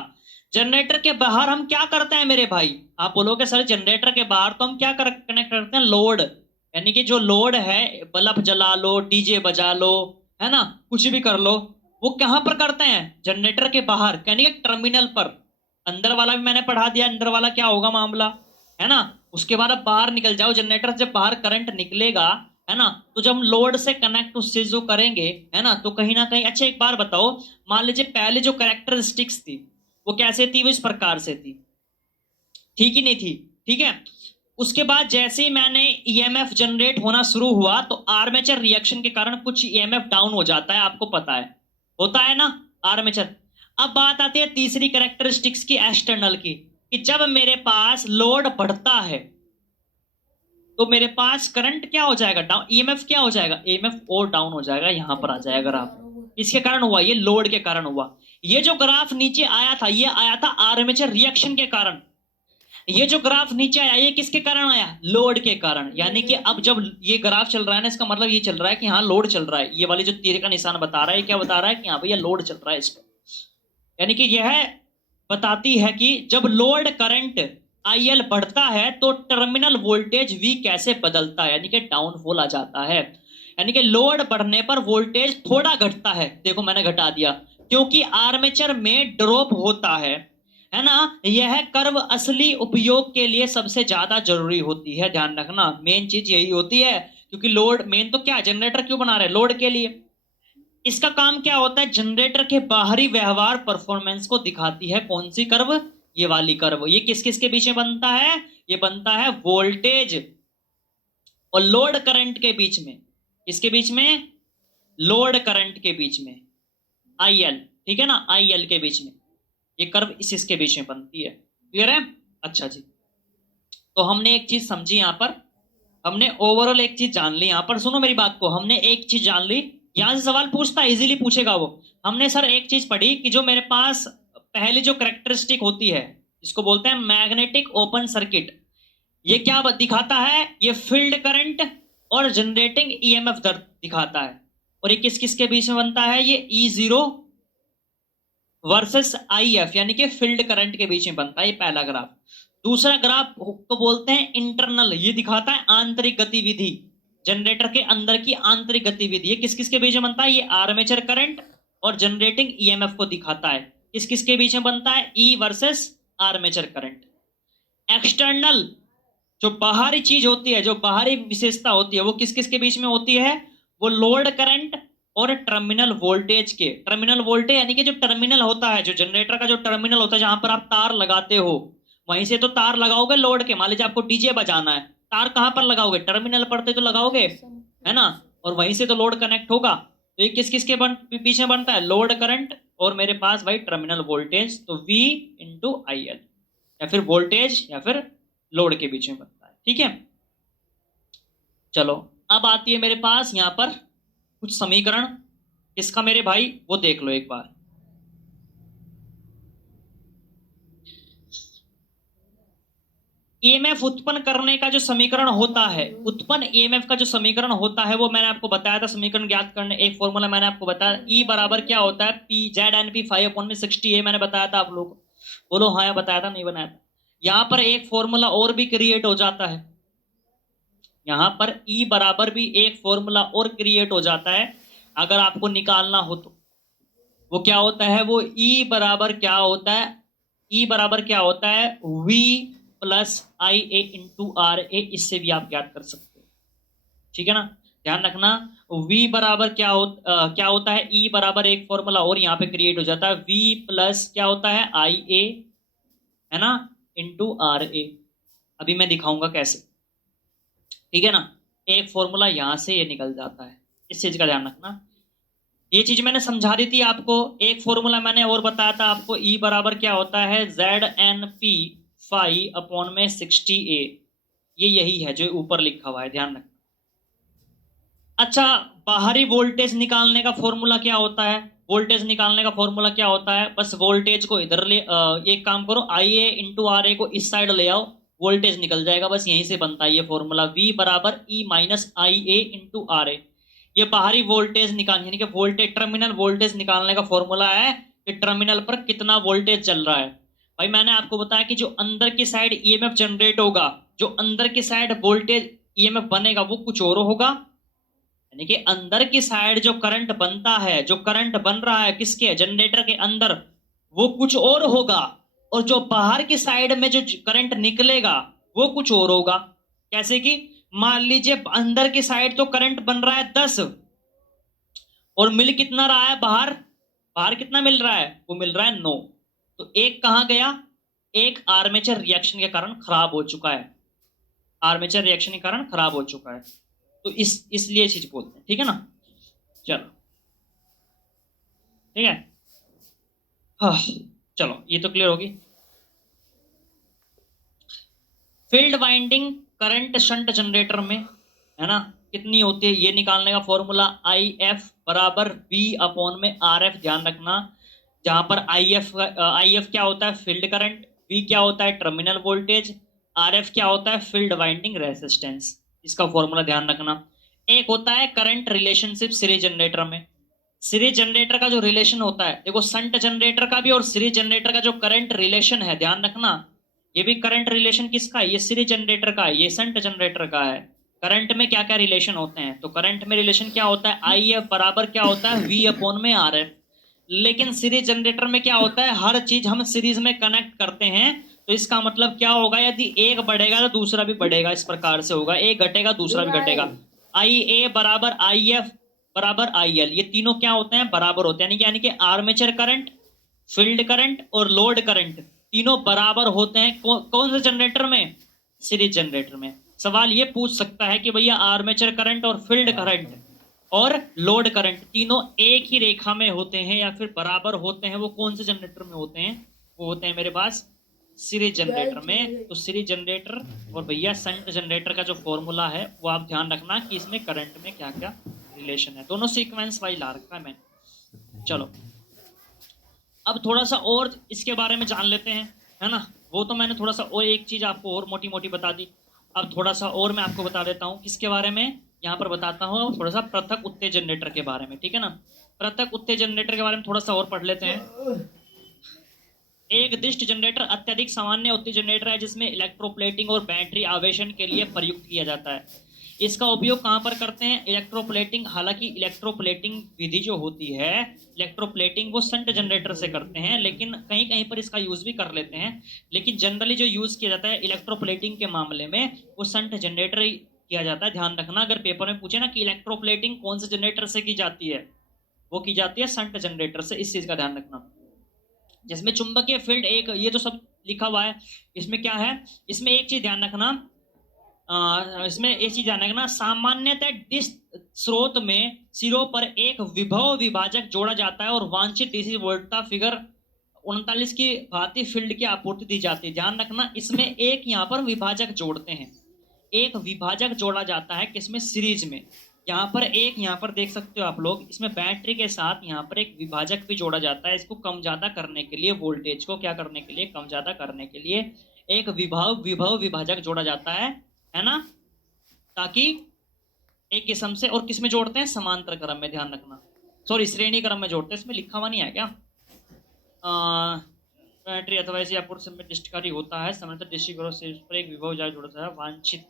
जनरेटर के बाहर हम क्या करते हैं मेरे भाई? आप बोलोगे सर जनरेटर के बाहर तो हम क्या कनेक्ट करते हैं? लोड। यानी कि जो लोड है, बल्ब जला लो, डीजे बजा लो, है ना, कुछ भी कर लो, वो कहां पर करते हैं? जनरेटर के बाहर, यानी कि टर्मिनल पर। अंदर वाला भी मैंने पढ़ा दिया, अंदर वाला क्या होगा मामला, है ना। उसके बाद अब बाहर निकल जाओ, जनरेटर से बाहर करंट निकलेगा, है ना, तो जब हम लोड से कनेक्ट उससे जो करेंगे, है ना, तो कहीं ना कहीं। अच्छा एक बार बताओ, मान लीजिए पहले जो कैरेक्टरिस्टिक्स थी वो कैसे थी? वो इस प्रकार से थी, ठीक ही नहीं थी? ठीक है। उसके बाद जैसे ही मैंने ईएमएफ जनरेट होना शुरू हुआ, तो आर्मेचर रिएक्शन के कारण कुछ ईएमएफ डाउन हो जाता है, आपको पता है, होता है ना आर्मेचर। अब बात आती है तीसरी कैरेक्टरिस्टिक्स की, एक्सटर्नल की, कि जब मेरे पास लोड बढ़ता है तो मेरे पास करंट क्या हो जाएगा? डाउन। ईएमएफ क्या हो जाएगा? ईएमएफ और डाउन हो जाएगा, यहां पर आ जाएगा ग्राफ। इसके कारण हुआ, ये लोड के कारण हुआ। ये जो ग्राफ नीचे आया था, ये आया था आर्मेचर रिएक्शन के कारण। ये जो ग्राफ नीचे आया, ये किसके कारण आया? लोड के कारण। यानी कि अब जब ये ग्राफ चल रहा है ना, इसका मतलब ये चल रहा है कि हाँ लोड चल रहा है। ये वाली जो तीर का निशान बता रहा है, क्या बता रहा है? कि हाँ भैया लोड चल रहा है इस पर। यानी कि यह बताती है कि जब लोड करंट आईएल बढ़ता है तो टर्मिनल वोल्टेज वी कैसे बदलता है, यानी कि डाउनफॉल आ जाता है। यानी कि लोड बढ़ने पर वोल्टेज थोड़ा घटता है, देखो मैंने घटा दिया, क्योंकि आर्मेचर में ड्रॉप होता है ना। यह कर्व असली उपयोग के लिए सबसे ज्यादा जरूरी होती है, ध्यान रखना, मेन चीज यही होती है। क्योंकि लोड मेन तो क्या है, जनरेटर क्यों बना रहे हैं? लोड के लिए। इसका काम क्या होता है? जनरेटर के बाहरी व्यवहार परफॉर्मेंस को दिखाती है। कौन सी कर्व? ये वाली कर्व। ये किस किस के बीच में बनता है? ये बनता है वोल्टेज और लोड करंट के बीच में। किसके बीच में? लोड करंट के बीच में, आईएल, ठीक है ना, आईएल के बीच में ये कर्व इसके बीच में बनती है। क्लियर है? अच्छा जी, तो हमने एक चीज समझी यहां पर, हमने ओवरऑल एक चीज जान ली। यहां पर सुनो मेरी बात को, हमने एक चीज जान ली। यहां से सवाल पूछता है, इजीली पूछेगा वो। हमने सर एक चीज पढ़ी कि जो मेरे पास पहली जो कैरेक्टरिस्टिक होती है, इसको बोलते हैं मैग्नेटिक ओपन सर्किट। ये क्या दिखाता है? ये फील्ड करंट और जनरेटिंग ईएमएफ दर दिखाता है। और ये किस किस के बीच में बनता है? ये E0 वर्सेस IF, यानी कि फील्ड करंट के बीच में बनता है, ये पहला ग्राफ। दूसरा ग्राफ को बोलते हैं इंटरनल, ये दिखाता है आंतरिक गतिविधि, जनरेटर के अंदर की आंतरिक गतिविधि। ये किस किस के बीच में बनता है? ये आर्मेचर करंट और जनरेटिंग ईएमएफ को दिखाता है। किस किस के बीच में बनता है? ई वर्सेस आर्मेचर करंट। एक्सटर्नल, जो बाहरी चीज होती है, जो बाहरी विशेषता होती है, वो किस किस के बीच में होती है? वो लोड करंट और टर्मिनल वोल्टेज के। टर्मिनल वोल्टेज यानी कि जो टर्मिनल होता है, जो जनरेटर का जो टर्मिनल होता है, जहां पर आप तार लगाते हो, वहीं से तो तार लगाओगे लोड के। मान लीजिए आपको डीजे बजाना है, तार कहां पर लगाओगे? टर्मिनल पर तो लगाओगे, है ना, और वहीं से तो लोड कनेक्ट होगा। तो ये किस किस के बीच में बनता है? लोड करंट और मेरे पास भाई टर्मिनल वोल्टेज, तो V इंटू IL, या फिर वोल्टेज या फिर लोड के बीच में बनता है। ठीक है, चलो अब आती है मेरे पास यहां पर कुछ समीकरण। इसका मेरे भाई वो देख लो एक बार। ईएमएफ उत्पन्न करने का जो समीकरण होता है, उत्पन्न ईएमएफ का जो समीकरण होता है, वो मैंने आपको बताया था। समीकरण ज्ञात करने एक फॉर्मूला मैंने आपको बताया, ई बराबर क्या होता है? पी जेड एन पी 5/60, ये मैंने बताया था आप लोग को। बोलो हाँ, बताया था नहीं बनाया था? यहां पर एक फॉर्मूला और भी क्रिएट हो जाता है, यहां पर ई बराबर भी एक फॉर्मूला और क्रिएट हो जाता है, अगर आपको निकालना हो तो। वो क्या होता है? वो ई बराबर क्या होता है? ई बराबर क्या होता है? V plus IA into RA। इससे भी आप ज्ञात कर सकते हो, ठीक है ना, ध्यान रखना। V बराबर क्या होता है? E बराबर एक फॉर्मूला और यहाँ पे क्रिएट हो जाता है, V प्लस क्या होता है? IA, है ना, इंटू RA। अभी मैं दिखाऊंगा कैसे, ठीक है ना। एक फॉर्मूला यहां से ये निकल जाता है, इस चीज का ध्यान रखना। ये चीज मैंने समझा दी थी आपको। एक फॉर्मूला मैंने और बताया था आपको, ई बराबर क्या होता है, ZNP 5/60A। ये यही है जो ऊपर लिखा हुआ है, ध्यान रखना। अच्छा, बाहरी वोल्टेज निकालने का फॉर्मूला क्या होता है? वोल्टेज निकालने का फॉर्मूला क्या होता है? बस वोल्टेज को इधर ले, एक काम करो, IA इंटू RA को इस साइड ले आओ, वोल्टेज निकल जाएगा। बस यहीं से बनता है ये फॉर्मूला, V बराबर E minus IA into RA। ये बाहरी वोल्टेज निकाल, यानी कि वोल्टेज, टर्मिनल वोल्टेज निकालने का फॉर्मूला है कि टर्मिनल पर कितना वोल्टेज चल रहा है। भाई मैंने आपको बताया कि जो अंदर की साइड EMF जनरेट होगा, जो अंदर की साइड वोल्टेज EMF बनेगा, वो कुछ और होगा। यानी कि अंदर की साइड जो करंट बनता है, जो करंट बन रहा है किसके, जनरेटर के अंदर, वो कुछ और होगा। और जो बाहर की साइड में जो करंट निकलेगा वो कुछ और होगा। कैसे कि मान लीजिए अंदर की साइड तो करंट बन रहा है 10, और मिल कितना रहा है बाहर, बाहर कितना मिल रहा है, वो मिल रहा है 9। तो एक कहां गया, एक आर्मेचर रिएक्शन के कारण खराब हो चुका है, आर्मेचर रिएक्शन के कारण खराब हो चुका है। तो इसलिए चीज बोलते हैं, ठीक है ना। चलो ठीक है, हाँ चलो ये तो क्लियर होगी। Field winding current shunt generator में, है ना, कितनी होती है, ये निकालने का फॉर्मूला IF बराबर V/RF। ध्यान रखना, जहां पर IF क्या होता है, फील्ड करंट, V क्या होता है, टर्मिनल वोल्टेज, RF क्या होता है, फील्ड वाइंडिंग रेजिस्टेंस। इसका फॉर्मूला ध्यान रखना। एक होता है करंट रिलेशनशिप सीरीज जनरेटर में। सीरीज जनरेटर का जो रिलेशन होता है, देखो संट जनरेटर का भी और सीरीज जनरेटर का जो करंट रिलेशन है, ध्यान रखना, ये भी करंट रिलेशन किसका है, ये सीरीज जनरेटर का है, ये संट जनरेटर का है। करंट में क्या क्या रिलेशन होते हैं, तो करंट में रिलेशन क्या होता है, IF बराबर क्या होता है, V/RF। लेकिन सीरीज जनरेटर में क्या होता है, हर चीज हम सीरीज में कनेक्ट करते हैं। तो इसका मतलब क्या होगा, यदि एक बढ़ेगा तो दूसरा भी बढ़ेगा, इस प्रकार से होगा, एक घटेगा दूसरा भी घटेगा। IA बराबर IF बराबर IL, ये तीनों क्या होते हैं, बराबर होते हैं। यानी कि आर्मेचर करंट, फील्ड करंट और लोड करंट तीनों बराबर होते हैं। कौन से जनरेटर में, सीरीज जनरेटर में। सवाल ये पूछ सकता है कि भैया आर्मेचर करंट और फील्ड करंट और लोड करंट तीनों एक ही रेखा में होते हैं या फिर बराबर होते हैं, वो कौन से जनरेटर में होते हैं, वो होते हैं मेरे पास सीरीज जनरेटर में। तो सीरीज जनरेटर और भैया संट जनरेटर का जो फॉर्मूला है वो आप ध्यान रखना कि इसमें करंट में क्या क्या रिलेशन है, दोनों सीक्वेंस वाइज ला रखा है मैंने। चलो अब थोड़ा सा और इसके बारे में जान लेते हैं, है ना। वो तो मैंने थोड़ा सा और एक चीज आपको और मोटी मोटी बता दी। अब थोड़ा सा और मैं आपको बता देता हूँ किसके बारे में, यहाँ पर बताता हूँ थोड़ा सा पृथक उत्तेजन जनरेटर के बारे में, ठीक है ना। पृथक उत्तेजन जनरेटर के बारे में थोड़ा सा और पढ़ लेते हैं। एक दिष्ट जनरेटर अत्यधिक सामान्य उत्तेजन जनरेटर है जिसमें इलेक्ट्रोप्लेटिंग और बैटरी आवेशन के लिए प्रयुक्त किया जाता है। इसका उपयोग कहां पर करते हैं, इलेक्ट्रोप्लेटिंग। हालांकि इलेक्ट्रोप्लेटिंग विधि जो होती है, इलेक्ट्रोप्लेटिंग वो संट जनरेटर से करते हैं, लेकिन कहीं कहीं पर इसका यूज भी कर लेते हैं। लेकिन जनरली जो यूज किया जाता है इलेक्ट्रोप्लेटिंग के मामले में, वो संट जनरेटर ही किया जाता है। ध्यान रखना, अगर पेपर में पूछे ना कि इलेक्ट्रोप्लेटिंग कौन से जनरेटर से की जाती है, वो की जाती है संट जनरेटर से। इस चीज का ध्यान रखना। जिसमें चुंबकीय फील्ड, एक ये तो सब लिखा हुआ है, इसमें क्या है, इसमें एक चीज ध्यान रखना, इसमें एक चीज ध्यान रखना, सामान्यतः डिश स्रोत में सिरों पर एक विभव विभाजक जोड़ा जाता है और वांछित डीसी वोल्टता फिगर 39 की भांति फील्ड की आपूर्ति दी जाती है। ध्यान रखना, इसमें एक यहाँ पर विभाजक जोड़ते हैं, एक विभाजक जोड़ा जाता है किसमें, सीरीज में। यहाँ पर एक, यहाँ पर देख सकते हो आप लोग, इसमें बैटरी के साथ यहाँ पर एक विभाजक भी जोड़ा जाता है। इसको कम ज्यादा करने के लिए, वोल्टेज को क्या करने के लिए, कम ज्यादा करने के लिए एक विभव विभाजक जोड़ा जाता है ना, ताकि एक किस्म से, और किस में जोड़ते हैं, समांतर क्रम में। ध्यान रखना, सॉरी श्रेणी क्रम में जोड़ते हैं, इसमें लिखा हुआ नहीं है क्या। बैटरी अथवा ऐसी आपूर्ति में डिस्टकारी होता है, समांतर डीसी ग्रोथ से पर एक विभव जोड़ता है वांछित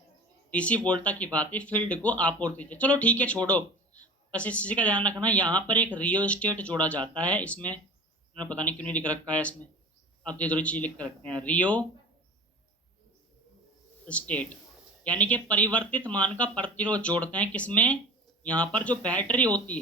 डीसी वोल्टता की भांति फील्ड को आपूर्ति। चलो ठीक है, छोड़ो, बस इस चीज का ध्यान रखना। यहाँ पर एक रियोस्टेट जोड़ा जाता है, इसमें पता नहीं क्यों नहीं लिख रखा है, इसमें आप दे दो चीज लिख कर रखते हैं, रियो स्टेट, यानी कि परिवर्तित मान का प्रतिरोध जोड़ते हैं किसमें, यहाँ पर जो बैटरी होती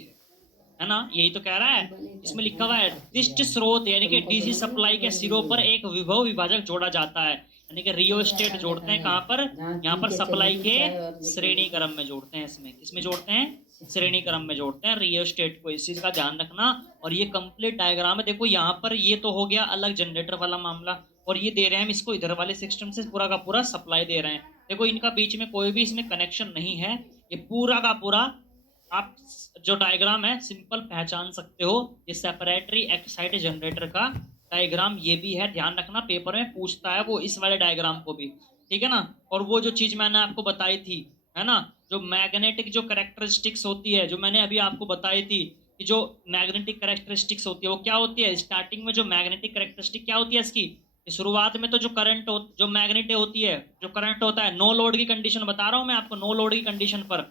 है ना, यही तो कह रहा है, इसमें लिखा हुआ है दिष्ट स्रोत, यानी कि डीसी सप्लाई के सिरों पर एक विभव विभाजक जोड़ा जाता है, यानी कि रियोस्टेट जोड़ते हैं कहाँ पर, यहाँ पर सप्लाई के श्रेणी क्रम में जोड़ते हैं। इसमें किसमें जोड़ते हैं, श्रेणी क्रम में जोड़ते हैं रियोस्टेट को, इस चीज का ध्यान रखना। और ये कंप्लीट डायग्राम है। देखो यहाँ पर ये तो हो गया अलग जनरेटर वाला मामला, और ये दे रहे हैं हम इसको इधर वाले सिस्टम से पूरा का पूरा सप्लाई दे रहे हैं। देखो इनका बीच में कोई भी इसमें कनेक्शन नहीं है, ये पूरा का पूरा आप जो डायग्राम है सिंपल पहचान सकते हो। ये सेपरेटरी एक्साइटेड जनरेटर का डायग्राम ये भी है, ध्यान रखना पेपर में पूछता है वो इस वाले डायग्राम को भी, ठीक है ना। और वो जो चीज मैंने आपको बताई थी, है ना, जो मैग्नेटिक जो कैरेक्टरिस्टिक्स होती है, जो मैंने अभी आपको बताई थी कि जो मैग्नेटिक कैरेक्टरिस्टिक्स होती है वो क्या होती है। स्टार्टिंग में जो मैग्नेटिक कैरेक्टरिस्टिक क्या होती है इसकी, शुरुआत में तो जो करंट जो मैग्नेट होती है, जो करंट होता है, नो लोड की कंडीशन बता रहा हूं मैं आपको, नो लोड की कंडीशन पर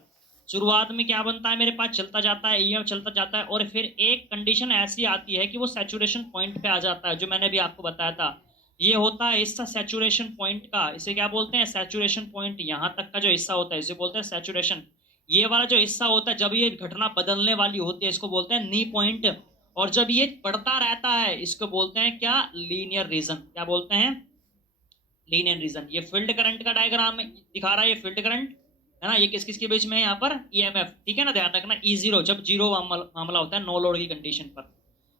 शुरुआत में क्या बनता है मेरे पास, चलता जाता है, ईएमएफ चलता जाता है, और फिर एक कंडीशन ऐसी आती है कि वो सैचुरेशन पॉइंट पे आ जाता है, जो मैंने भी आपको बताया था। ये होता है हिस्सा सैचुरेशन पॉइंट का, इसे क्या बोलते हैं, सैचुरेशन पॉइंट। यहाँ तक का जो हिस्सा होता है इसे बोलते हैं सैचुरेशन। ये वाला जो हिस्सा होता है जब ये घटना बदलने वाली होती है इसको बोलते हैं नी पॉइंट। और जब ये बढ़ता रहता है इसको बोलते हैं क्या, लीनियर रीजन। क्या बोलते हैं, लीनियर रीजन। ये फील्ड करंट का डायग्राम दिखा रहा है, ये फील्ड करंट है ना, ये किस किस के बीच में है यहाँ पर, ईएमएफ, ठीक है ना। ध्यान रखना E0 जब जीरो मामला होता है नो लोड की कंडीशन पर।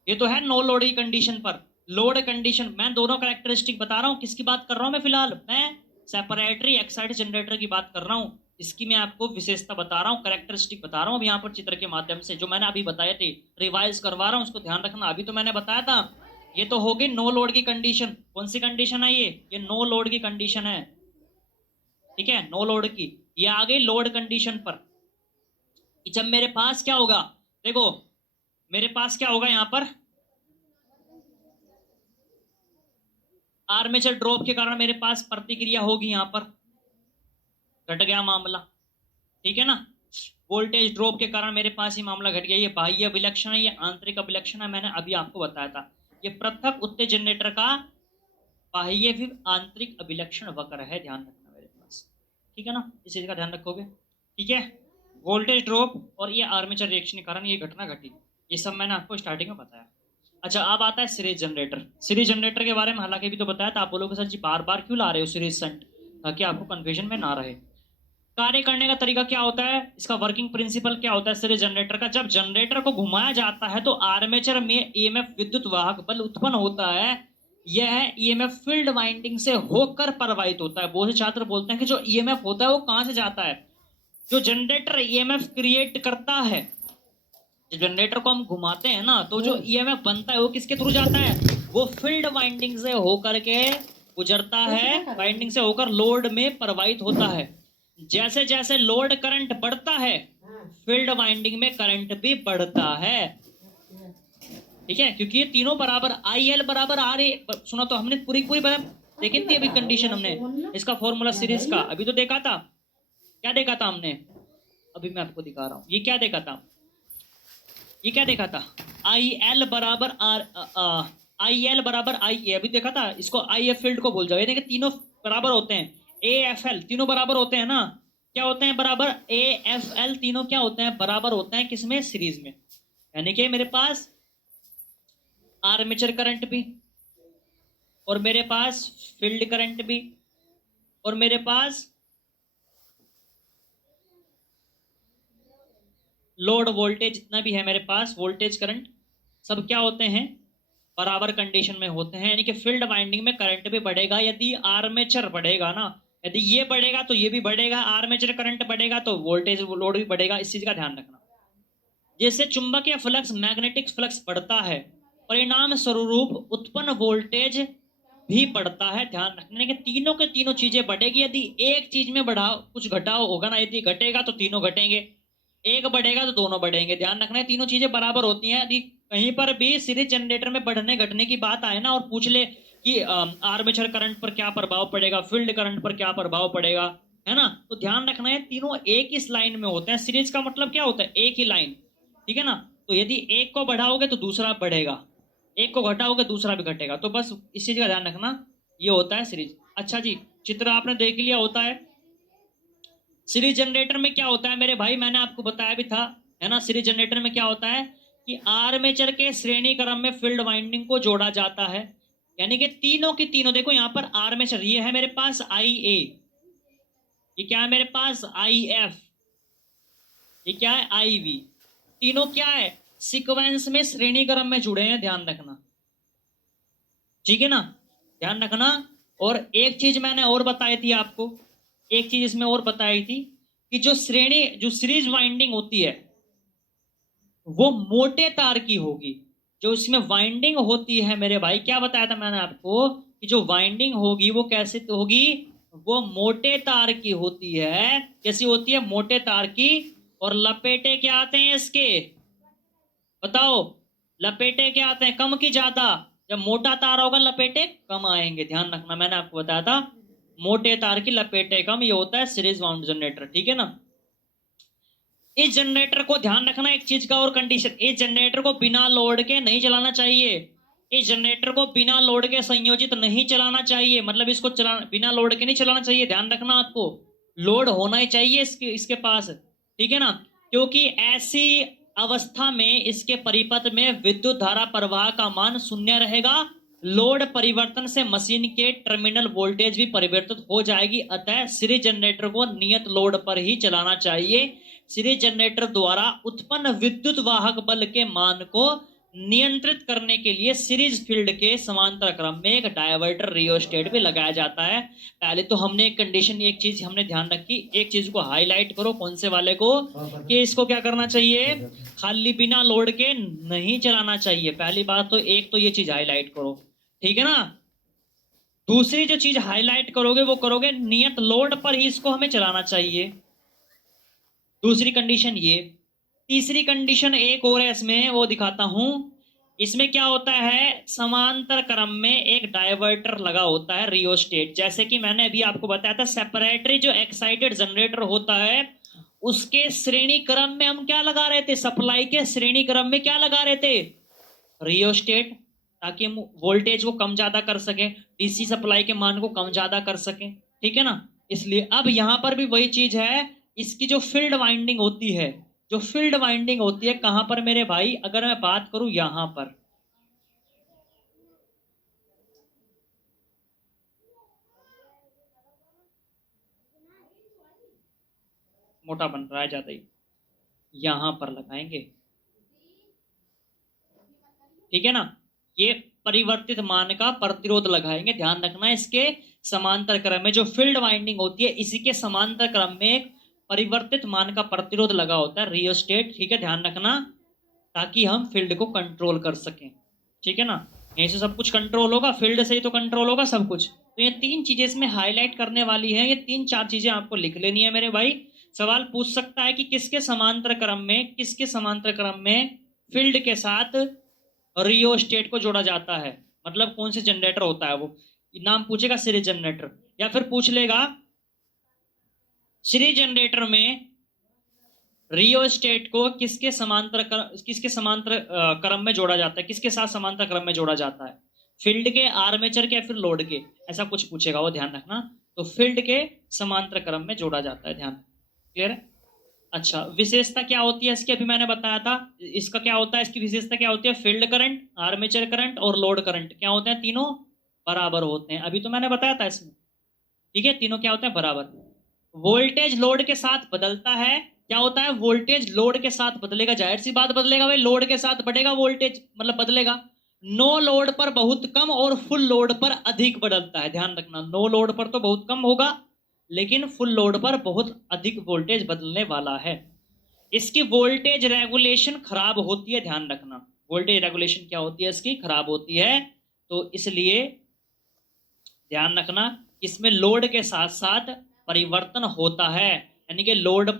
ये तो है नो लोड की कंडीशन पर। लोड कंडीशन मैं दोनों कैरेक्टरिस्टिक बता रहा हूँ, किसकी बात कर रहा हूँ मैं फिलहाल, मैं सेपरेटरी एक्साइटेड जनरेटर की बात कर रहा हूँ। इसकी मैं आपको विशेषता बता रहा हूँ, कैरेक्टरिस्टिक बता रहा हूँ यहाँ पर चित्र के माध्यम से, जो मैंने अभी बताए थे, रिवाइज करवा रहा हूँ, उसको ध्यान रखना। अभी तो मैंने बताया था, ये तो हो गई नो लोड की कंडीशन। कौन सी कंडीशन है ये नो लोड की कंडीशन है, ठीक है, नो लोड की। ये आ गई लोड कंडीशन पर। जब मेरे पास क्या होगा, देखो मेरे पास क्या होगा यहाँ पर, आर्मेचर ड्रॉप के कारण मेरे पास प्रतिक्रिया होगी, यहाँ पर घट गया मामला, ठीक है ना। वोल्टेज ड्रॉप के कारण मेरे पास ही मामला घट गया। ये बाह्य अभिलक्षण है, ये आंतरिक अभिलक्षण है, मैंने अभी आपको बताया था। ये पृथक उत्तेजक जनरेटर का बाह्य भी आंतरिक अभिलक्षण वक्र है, ध्यान रखना मेरे पास, ठीक है ना, इस चीज का ध्यान रखोगे, ठीक है। वोल्टेज ड्रॉप और ये आर्मेचर रिएक्शन के कारण ये घटना घटी, ये सब मैंने आपको स्टार्टिंग में बताया। अच्छा अब आता है सीरीज जनरेटर। सीरीज जनरेटर के बारे में हालांकि भी तो बताया था, आप बोलोगे सर जी बार बार क्यों ला रहे हो सीरीज शंट, ताकि आपको कंफ्यूजन में ना रहे। कार्य करने का तरीका क्या होता है, इसका वर्किंग प्रिंसिपल क्या होता है सीरीज जनरेटर का। जब जनरेटर को घुमाया जाता है तो आर्मेचर में ईएमएफ विद्युत वाहक बल उत्पन्न होता है। यह ईएमएफ फील्ड वाइंडिंग से होकर प्रवाहित होता है। बहुत से छात्र बोलते हैं कि जो ईएमएफ होता है वो कहां से जाता है, जो जनरेटर ईएमएफ क्रिएट करता है, जो जनरेटर को हम घुमाते हैं ना, तो जो ईएमएफ बनता है वो किसके थ्रू जाता है, वो फील्ड वाइंडिंग से होकर के गुजरता है, वाइंडिंग से होकर लोड में प्रवाहित होता है। जैसे जैसे लोड करंट बढ़ता है फील्ड वाइंडिंग में करंट भी बढ़ता है, ठीक है, क्योंकि ये तीनों बराबर IL बराबर RA। सुना तो हमने पूरी पूरी देखी थी अभी कंडीशन, हमने इसका फॉर्मूला सीरीज का अभी तो देखा था। क्या देखा था हमने, अभी मैं आपको दिखा रहा हूं, ये क्या देखा था, ये क्या देखा था, IL बराबर IL बराबर IA, अभी देखा था। इसको IF फील्ड को भूल जाओ, ये देखिए तीनों बराबर होते हैं, AFL तीनों बराबर होते हैं ना, क्या होते हैं बराबर, AFL तीनों क्या होते हैं, बराबर होते हैं किसमें, सीरीज में। यानी कि मेरे पास आर्मेचर करंट भी, और मेरे पास फील्ड करंट भी, और मेरे पास लोड वोल्टेज जितना भी है मेरे पास, वोल्टेज करंट सब क्या होते हैं, बराबर कंडीशन में होते हैं। यानी कि फील्ड वाइंडिंग में करंट भी बढ़ेगा यदि आर्मेचर बढ़ेगा ना, यदि ये बढ़ेगा तो ये भी बढ़ेगा, आर्मेचर करंट बढ़ेगा तो वोल्टेज लोड भी बढ़ेगा, इस चीज का ध्यान रखना। जैसे चुंबकीय फ्लक्स मैग्नेटिक फ्लक्स बढ़ता है, परिणाम स्वरूप उत्पन्न वोल्टेज भी बढ़ता है, ध्यान रखने के तीनों के तीनों चीजें बढ़ेगी। यदि एक चीज में बढ़ाओ कुछ घटाओ होगा ना, यदि घटेगा तो तीनों घटेंगे, एक बढ़ेगा तो दोनों बढ़ेंगे, ध्यान रखना है तीनों चीजें बराबर होती हैं। यदि कहीं पर भी सीरीज जनरेटर में बढ़ने घटने की बात आए ना और पूछ ले कि आर्मेचर करंट पर क्या प्रभाव पड़ेगा, फील्ड करंट पर क्या प्रभाव पड़ेगा, है ना, तो ध्यान रखना है तीनों एक इस लाइन में होते हैं। सीरीज का मतलब क्या होता है, एक ही लाइन, ठीक है ना। तो यदि एक को बढ़ाओगे तो दूसरा बढ़ेगा, एक को घटाओगे दूसरा भी घटेगा, तो बस इस चीज का ध्यान रखना, ये होता है सीरीज। अच्छा जी, चित्र आपने देख लिया होता है। सीरीज जनरेटर में क्या होता है मेरे भाई, मैंने आपको बताया भी था, है ना। सीरीज जनरेटर में क्या होता है कि आर्मेचर के श्रेणी क्रम में फील्ड वाइंडिंग को जोड़ा जाता है, यानी कि तीनों की तीनों, देखो यहाँ पर आर्मेचर ये है मेरे पास IA, ये क्या है मेरे पास IF, ये क्या है, IV। तीनों क्या है, सीक्वेंस में श्रेणी क्रम में जुड़े हैं, ध्यान रखना, ठीक है ना, ध्यान रखना। और एक चीज मैंने और बताई थी आपको, एक चीज इसमें और बताई थी कि जो सीरीज वाइंडिंग होती है वो मोटे तार की होगी। जो इसमें वाइंडिंग होती है मेरे भाई, क्या बताया था मैंने आपको कि जो वाइंडिंग होगी वो कैसे तो होगी, वो मोटे तार की होती है। कैसी होती है, मोटे तार की। और लपेटे क्या आते हैं इसके, बताओ, लपेटे क्या आते हैं, कम की ज्यादा। जब मोटा तार होगा लपेटे कम आएंगे, ध्यान रखना, मैंने आपको बताया था मोटे तार की लपेटे कम, ये होता है सीरीज वाउंड जनरेटर, ठीक है ना। इस जनरेटर को ध्यान रखना एक चीज का और कंडीशन, इस जनरेटर को बिना लोड के नहीं चलाना चाहिए। इस जनरेटर को बिना लोड के संयोजित नहीं चलाना चाहिए, मतलब इसको चला बिना लोड के नहीं चलाना चाहिए, ध्यान रखना, आपको लोड होना ही चाहिए इसके पास, ठीक है ना। क्योंकि ऐसी अवस्था में इसके परिपथ में विद्युत धारा प्रवाह का मान शून्य रहेगा। लोड परिवर्तन से मशीन के टर्मिनल वोल्टेज भी परिवर्तित हो जाएगी। अतः सीरीज जनरेटर को नियत लोड पर ही चलाना चाहिए। सीरीज जनरेटर द्वारा उत्पन्न विद्युत वाहक बल के मान को नियंत्रित करने के लिए सीरीज फील्ड के समांतर क्रम में एक डायवर्टर रियोस्टेट भी लगाया जाता है। पहले तो हमने एक कंडीशन, एक चीज हमने ध्यान रखी, एक चीज को हाईलाइट करो, कौन से वाले को, कि इसको क्या करना चाहिए, खाली बिना लोड के नहीं चलाना चाहिए। पहली बात तो एक तो ये चीज हाईलाइट करो, ठीक है ना। दूसरी जो चीज हाईलाइट करोगे वो करोगे नियत लोड पर ही इसको हमें चलाना चाहिए, दूसरी कंडीशन ये। तीसरी कंडीशन एक और है इसमें, वो दिखाता हूं। इसमें क्या होता है, समांतर क्रम में एक डायवर्टर लगा होता है रियोस्टेट, जैसे कि मैंने अभी आपको बताया था सेपरेटरी जो एक्साइटेड जनरेटर होता है उसके श्रेणी क्रम में हम क्या लगा रहे थे, सप्लाई के श्रेणी क्रम में क्या लगा रहे थे, रियोस्टेट, ताकि हम वोल्टेज को कम ज्यादा कर सके, डीसी सप्लाई के मान को कम ज्यादा कर सके, ठीक है ना। इसलिए अब यहां पर भी वही चीज है, इसकी जो फील्ड वाइंडिंग होती है, जो फील्ड वाइंडिंग होती है कहां पर मेरे भाई, अगर मैं बात करूं यहां पर, मोटा बन रहा है ज्यादा ही, यहां पर लगाएंगे, ठीक है ना। ये परिवर्तित मान का प्रतिरोध लगाएंगे, ध्यान रखना, इसके समांतर क्रम में जो फील्ड वाइंडिंग होती है इसी के समांतर क्रम में एक परिवर्तित मान का प्रतिरोध लगा होता है रियोस्टेट, ठीक है, ध्यान रखना, ताकि हम फील्ड को कंट्रोल कर सकें, ठीक है ना। यहीं से सब कुछ कंट्रोल होगा, फील्ड से ही तो कंट्रोल होगा सब कुछ। तो ये तीन चीजें इसमें हाईलाइट करने वाली है, ये तीन चार चीजें आपको लिख लेनी है मेरे भाई। सवाल पूछ सकता है कि किसके समांतर क्रम में, किसके समांतर क्रम में फील्ड के साथ रियोस्टेट को जोड़ा जाता है, मतलब कौन से जनरेटर होता है वो, नाम पूछेगा सीरीज जनरेटर, या फिर पूछ लेगा सीरीज जनरेटर में रियोस्टेट को किसके समांतर क्रम में जोड़ा जाता है, किसके साथ समांतर क्रम में जोड़ा जाता है, फील्ड के, आर्मेचर के, या फिर लोड के, ऐसा कुछ पूछेगा वो, ध्यान रखना। तो फील्ड के समांतर क्रम में जोड़ा जाता है, ध्यान, क्लियर है। अच्छा, विशेषता क्या होती है इसकी, अभी मैंने बताया था, इसका क्या होता है, इसकी विशेषता क्या होती है, फील्ड करंट, आर्मेचर करंट और लोड करंट क्या होते हैं, तीनों बराबर होते हैं, अभी तो मैंने बताया था इसमें, ठीक है, तीनों क्या होते हैं, बराबर। वोल्टेज लोड के साथ बदलता है, क्या होता है, वोल्टेज लोड के साथ बदलेगा, जाहिर सी बात बदलेगा भाई, लोड के साथ बढ़ेगा वोल्टेज, मतलब बदलेगा। नो लोड पर बहुत कम और फुल लोड पर अधिक बदलता है, ध्यान रखना, नो लोड पर तो बहुत कम होगा लेकिन फुल लोड पर बहुत अधिक वोल्टेज बदलने वाला है। इसकी वोल्टेज रेगुलेशन खराब होती है, ध्यान रखना, वोल्टेज रेगुलेशन क्या होती है इसकी, खराब होती है। तो इसलिए ध्यान रखना, इसमें लोड के साथ साथ परिवर्तन होता है, यानी कि लोड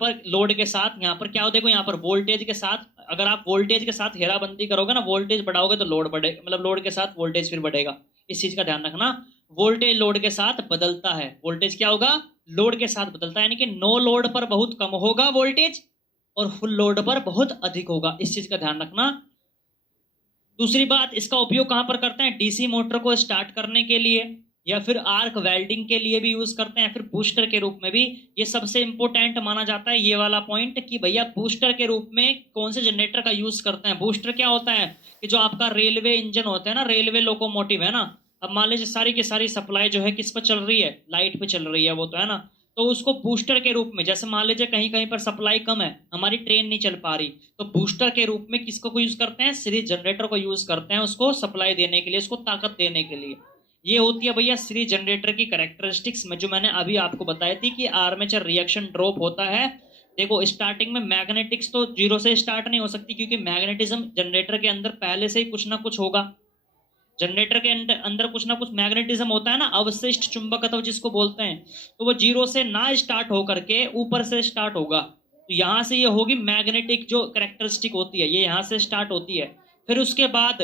के साथ यहाँ पर क्या हो, देखो यहाँ पर वोल्टेज के साथ, अगर आप वोल्टेज के साथ हेराबंदी करोगे ना, वोल्टेज बढ़ाओगे तो लोड बढ़े, मतलब लोड के साथ वोल्टेज फिर बढ़ेगा, इस चीज का ध्यान रखना। वोल्टेज लोड के साथ बदलता है, वोल्टेज क्या होगा, लोड के साथ बदलता है, यानी कि नो लोड पर बहुत कम होगा वोल्टेज और फुल लोड पर बहुत अधिक होगा, इस चीज का ध्यान रखना। दूसरी बात, इसका उपयोग कहां पर करते हैं, डीसी मोटर को स्टार्ट करने के लिए, या फिर आर्क वेल्डिंग के लिए भी यूज करते हैं, फिर बूस्टर के रूप में भी। ये सबसे इंपॉर्टेंट माना जाता है ये वाला पॉइंट, कि भैया बूस्टर के रूप में कौन से जनरेटर का यूज करते हैं। बूस्टर क्या होता है कि जो आपका रेलवे इंजन होता है ना, रेलवे लोकोमोटिव है ना, अब मान लीजिए सारी की सारी सप्लाई जो है किस पर चल रही है, लाइट पे चल रही है वो तो है ना, तो उसको बूस्टर के रूप में, जैसे मान लीजिए कहीं कहीं पर सप्लाई कम है, हमारी ट्रेन नहीं चल पा रही, तो बूस्टर के रूप में किसको यूज करते हैं, सीरीज जनरेटर को यूज करते हैं, उसको सप्लाई देने के लिए, उसको ताकत देने के लिए। ये होती है भैया सीरीज जनरेटर की कैरेक्टरिस्टिक्स में, जो मैंने अभी आपको बताई थी कि आर्मेचर रिएक्शन ड्रॉप होता है। देखो स्टार्टिंग में मैग्नेटिक्स तो जीरो से स्टार्ट नहीं हो सकती, क्योंकि मैग्नेटिज्म जनरेटर के अंदर पहले से ही कुछ ना कुछ होगा। जनरेटर के अंदर कुछ ना कुछ मैग्नेटिज्म होता है ना, अवशिष्ट चुंबकत्व जिसको बोलते हैं, तो वो जीरो से ना स्टार्ट होकर के ऊपर से स्टार्ट होगा। तो यहां से ये होगी मैग्नेटिक जो कैरेक्टरिस्टिक होती है, ये यहां से स्टार्ट होती है। फिर उसके बाद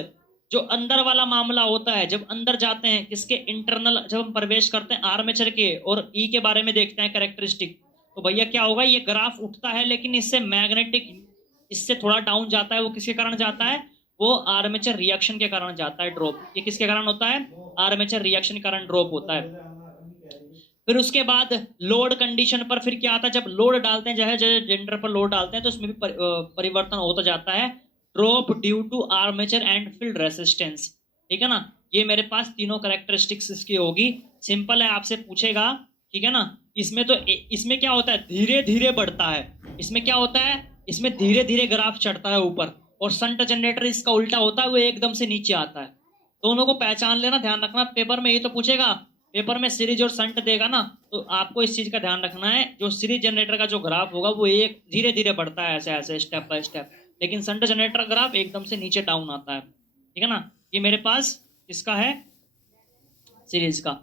जो अंदर वाला मामला होता है, जब अंदर जाते हैं किसके, इंटरनल, जब हम प्रवेश करते हैं आर्मेचर के और ई के बारे में देखते हैं कैरेक्टरिस्टिक, तो भैया क्या होगा, ये ग्राफ उठता है, लेकिन इससे मैग्नेटिक इससे थोड़ा डाउन जाता है। वो किसके कारण जाता है, वो आर्मेचर रिएक्शन के कारण जाता है ड्रॉप। ये किसके कारण होता है, आर्मेचर रिएक्शन के कारण ड्रॉप होता है। फिर उसके बाद लोड कंडीशन पर फिर क्या आता है, जब लोड डालते हैं, जैसे जनरेटर पर लोड डालते हैं, तो उसमें भी परिवर्तन होता जाता है, drop due to armature and field resistance. ठीक है ना, ये मेरे पास तीनों कैरेक्टरिस्टिक्स इसकी होगी। सिंपल है, आपसे पूछेगा, ठीक है ना। इसमें तो इसमें क्या होता है, धीरे धीरे बढ़ता है। इसमें क्या होता है, इसमें धीरे धीरे ग्राफ चढ़ता है ऊपर, और संट जनरेटर इसका उल्टा होता है, वो एकदम से नीचे आता है। दोनों को पहचान लेना, ध्यान रखना, पेपर में ये तो पूछेगा, पेपर में सीरीज और संट देगा ना, तो आपको इस चीज का ध्यान रखना है, जो सीरीज जनरेटर का जो ग्राफ होगा वो एक धीरे धीरे बढ़ता है, ऐसे ऐसे स्टेप बाय स्टेप, लेकिन संट जनरेटर ग्राफ एकदम से नीचे डाउन आता है। ठीक है ना, ये मेरे पास किसका है, सीरीज का।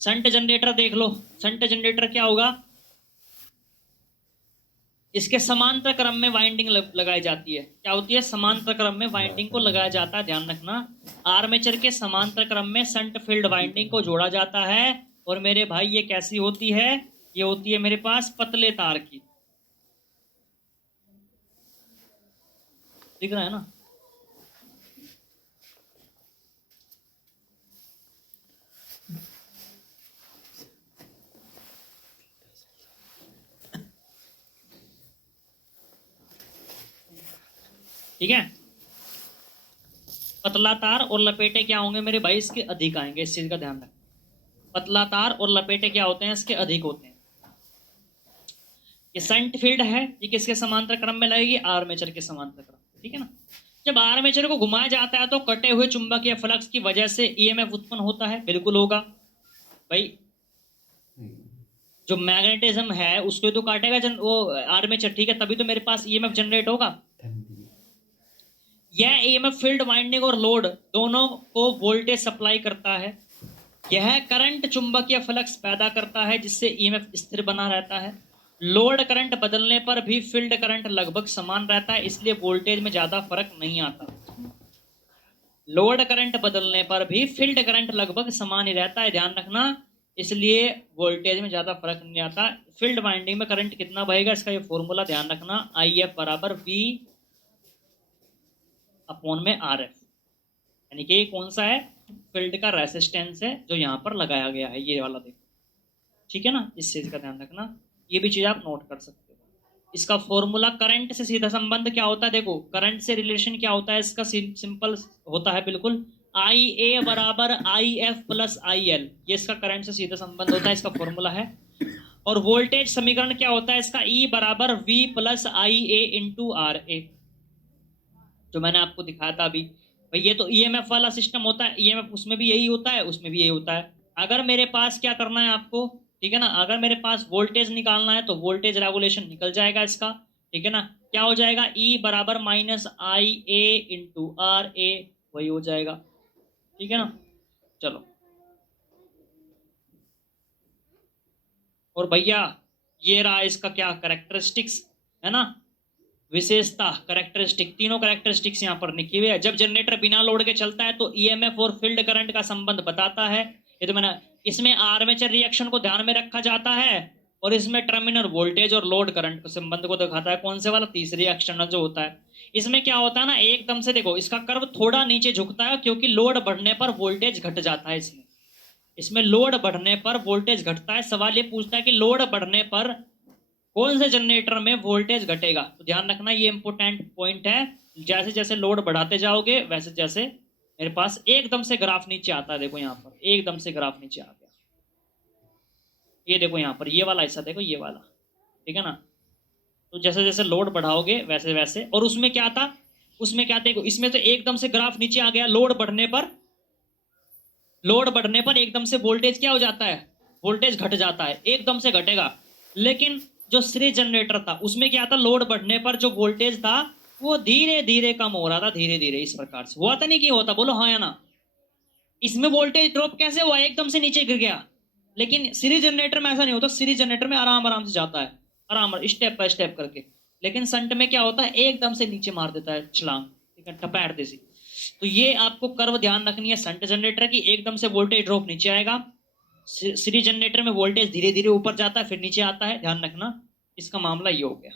संट जनरेटर देख लो, संट जनरेटर क्या होगा, इसके समांतर क्रम में वाइंडिंग लगाई जाती है। क्या होती है, समांतर क्रम में वाइंडिंग को लगाया जाता है, ध्यान रखना। आर्मेचर के समांतर क्रम में शंट फील्ड वाइंडिंग को जोड़ा जाता है। और मेरे भाई ये कैसी होती है, ये होती है मेरे पास पतले तार की, दिख रहा है ना। ठीक है, पतला तार और लपेटे क्या होंगे मेरे भाई, इसके अधिक आएंगे, इस चीज का ध्यान रखें। पतला तार और लपेटे क्या होते हैं, इसके अधिक होते हैं। ये शंट फील्ड है, ये किसके समांतर क्रम में लगेगी, आर्मेचर के समांतर क्रम। ठीक है ना, जब आर्मेचर को घुमाया जाता है तो कटे हुए चुंबकीय फ्लक्स की वजह से ईएमएफ उत्पन्न होता है, बिल्कुल होगा भाई। जो मैग्नेटिज्म है उसको तो काटेगा वो आर्मेचर, ठीक है, तभी तो मेरे पास ईएमएफ जनरेट होगा। यह ईएमएफ फील्ड वाइंडिंग और लोड दोनों को वोल्टेज सप्लाई करता है। यह करंट चुंबकीय फ्लक्स पैदा करता है, जिससे ईएमएफ स्थिर बना रहता है। लोड करंट बदलने पर भी फील्ड करंट लगभग समान रहता है, इसलिए वोल्टेज में ज्यादा फर्क नहीं आता। लोड करंट बदलने पर भी फील्ड करंट लगभग समान ही रहता है, ध्यान रखना, इसलिए वोल्टेज में ज्यादा फर्क नहीं आता। फील्ड वाइंडिंग में करंट कितना बहेगा, इसका ये फॉर्मूला ध्यान रखना, IF बराबर V अपॉन में RF, यानी कि कौन सा है, फील्ड का रेसिस्टेंस है जो यहाँ पर लगाया गया है, ये वाला देखो। ठीक है ना, इस चीज का ध्यान रखना, ये भी चीज आप नोट कर सकते हो। इसका फॉर्मूला करंट से सीधा संबंध क्या होता है, देखो करंट से रिलेशन क्या होता है इसका, सिंपल होता है बिल्कुल, IA बराबर IF प्लस IL, ये इसका करंट से सीधा संबंध होता है, इसका फॉर्मूला है। और वोल्टेज समीकरण क्या होता है इसका, E बराबर V plus IA into RA, जो मैंने आपको दिखाया था अभी। भाई ये तो ईएमएफ वाला सिस्टम होता है, ईएमएफ उसमें भी यही होता है, उसमें भी यही होता है। अगर मेरे पास क्या करना है आपको, ठीक है ना, अगर मेरे पास वोल्टेज निकालना है तो वोल्टेज रेगुलेशन निकल जाएगा इसका। ठीक है ना, क्या हो जाएगा, E बराबर माइनस IA इंटू RA, वही हो जाएगा। ठीक है ना, चलो। और भैया ये रहा इसका क्या कैरेक्टरिस्टिक्स है ना, विशेषता, कैरेक्टरिस्टिक, तीनों कैरेक्टरिस्टिक्स यहाँ पर लिखी हुई है। जब जनरेटर बिना लोड के चलता है तो ईएमएफ और फील्ड करंट का संबंध बताता है, ये तो मैंने, इसमें आर्मेचर रिएक्शन को ध्यान में रखा जाता है, और इसमें टर्मिनल वोल्टेज और लोड करंट के संबंध को दिखाता है, कौन से वाला, तीसरी एक्सटर्नल जो होता है। इसमें क्या होता है ना, एकदम से देखो इसका कर्व थोड़ा नीचे झुकता है, क्योंकि लोड बढ़ने पर वोल्टेज घट जाता है। इसमें लोड बढ़ने पर वोल्टेज घटता है। सवाल ये पूछता है कि लोड बढ़ने पर कौन से जनरेटर में वोल्टेज घटेगा, तो ध्यान रखना ये इंपोर्टेंट पॉइंट है। जैसे जैसे लोड बढ़ाते जाओगे वैसे जैसे मेरे पास एकदम से ग्राफ नीचे आता है, देखो यहाँ पर एकदम से ग्राफ नीचे आ गया। ये देखो यहाँ पर ये वाला हिस्सा देखो, ये वाला, ठीक है ना। तो जैसे जैसे लोड बढ़ाओगे वैसे वैसे, और उसमें क्या था, उसमें क्या देखो, इसमें तो एकदम से ग्राफ नीचे आ गया, लोड बढ़ने पर एकदम से वोल्टेज क्या हो जाता है, वोल्टेज घट जाता है, एकदम से घटेगा। लेकिन जो सीरीज जनरेटर था उसमें क्या था, लोड बढ़ने पर जो वोल्टेज था वो धीरे धीरे कम हो रहा था, धीरे धीरे, इस प्रकार से हुआ था, नहीं कि होता, बोलो हाँ या ना। इसमें वोल्टेज ड्रॉप कैसे हुआ, एकदम से नीचे गिर गया। लेकिन सीरीज जनरेटर में ऐसा नहीं होता, सीरीज जनरेटर में आराम आराम से जाता है, आराम स्टेप बाय स्टेप करके। लेकिन संट में क्या होता है, एकदम से नीचे मार देता है छलांग, ठीक है, टपैट देसी। तो ये आपको कर्व ध्यान रखनी है संट जनरेटर की, एकदम से वोल्टेज ड्रॉप नीचे आएगा। सीरीज जनरेटर में वोल्टेज धीरे धीरे ऊपर जाता है फिर नीचे आता है, ध्यान रखना। इसका मामला ये हो गया।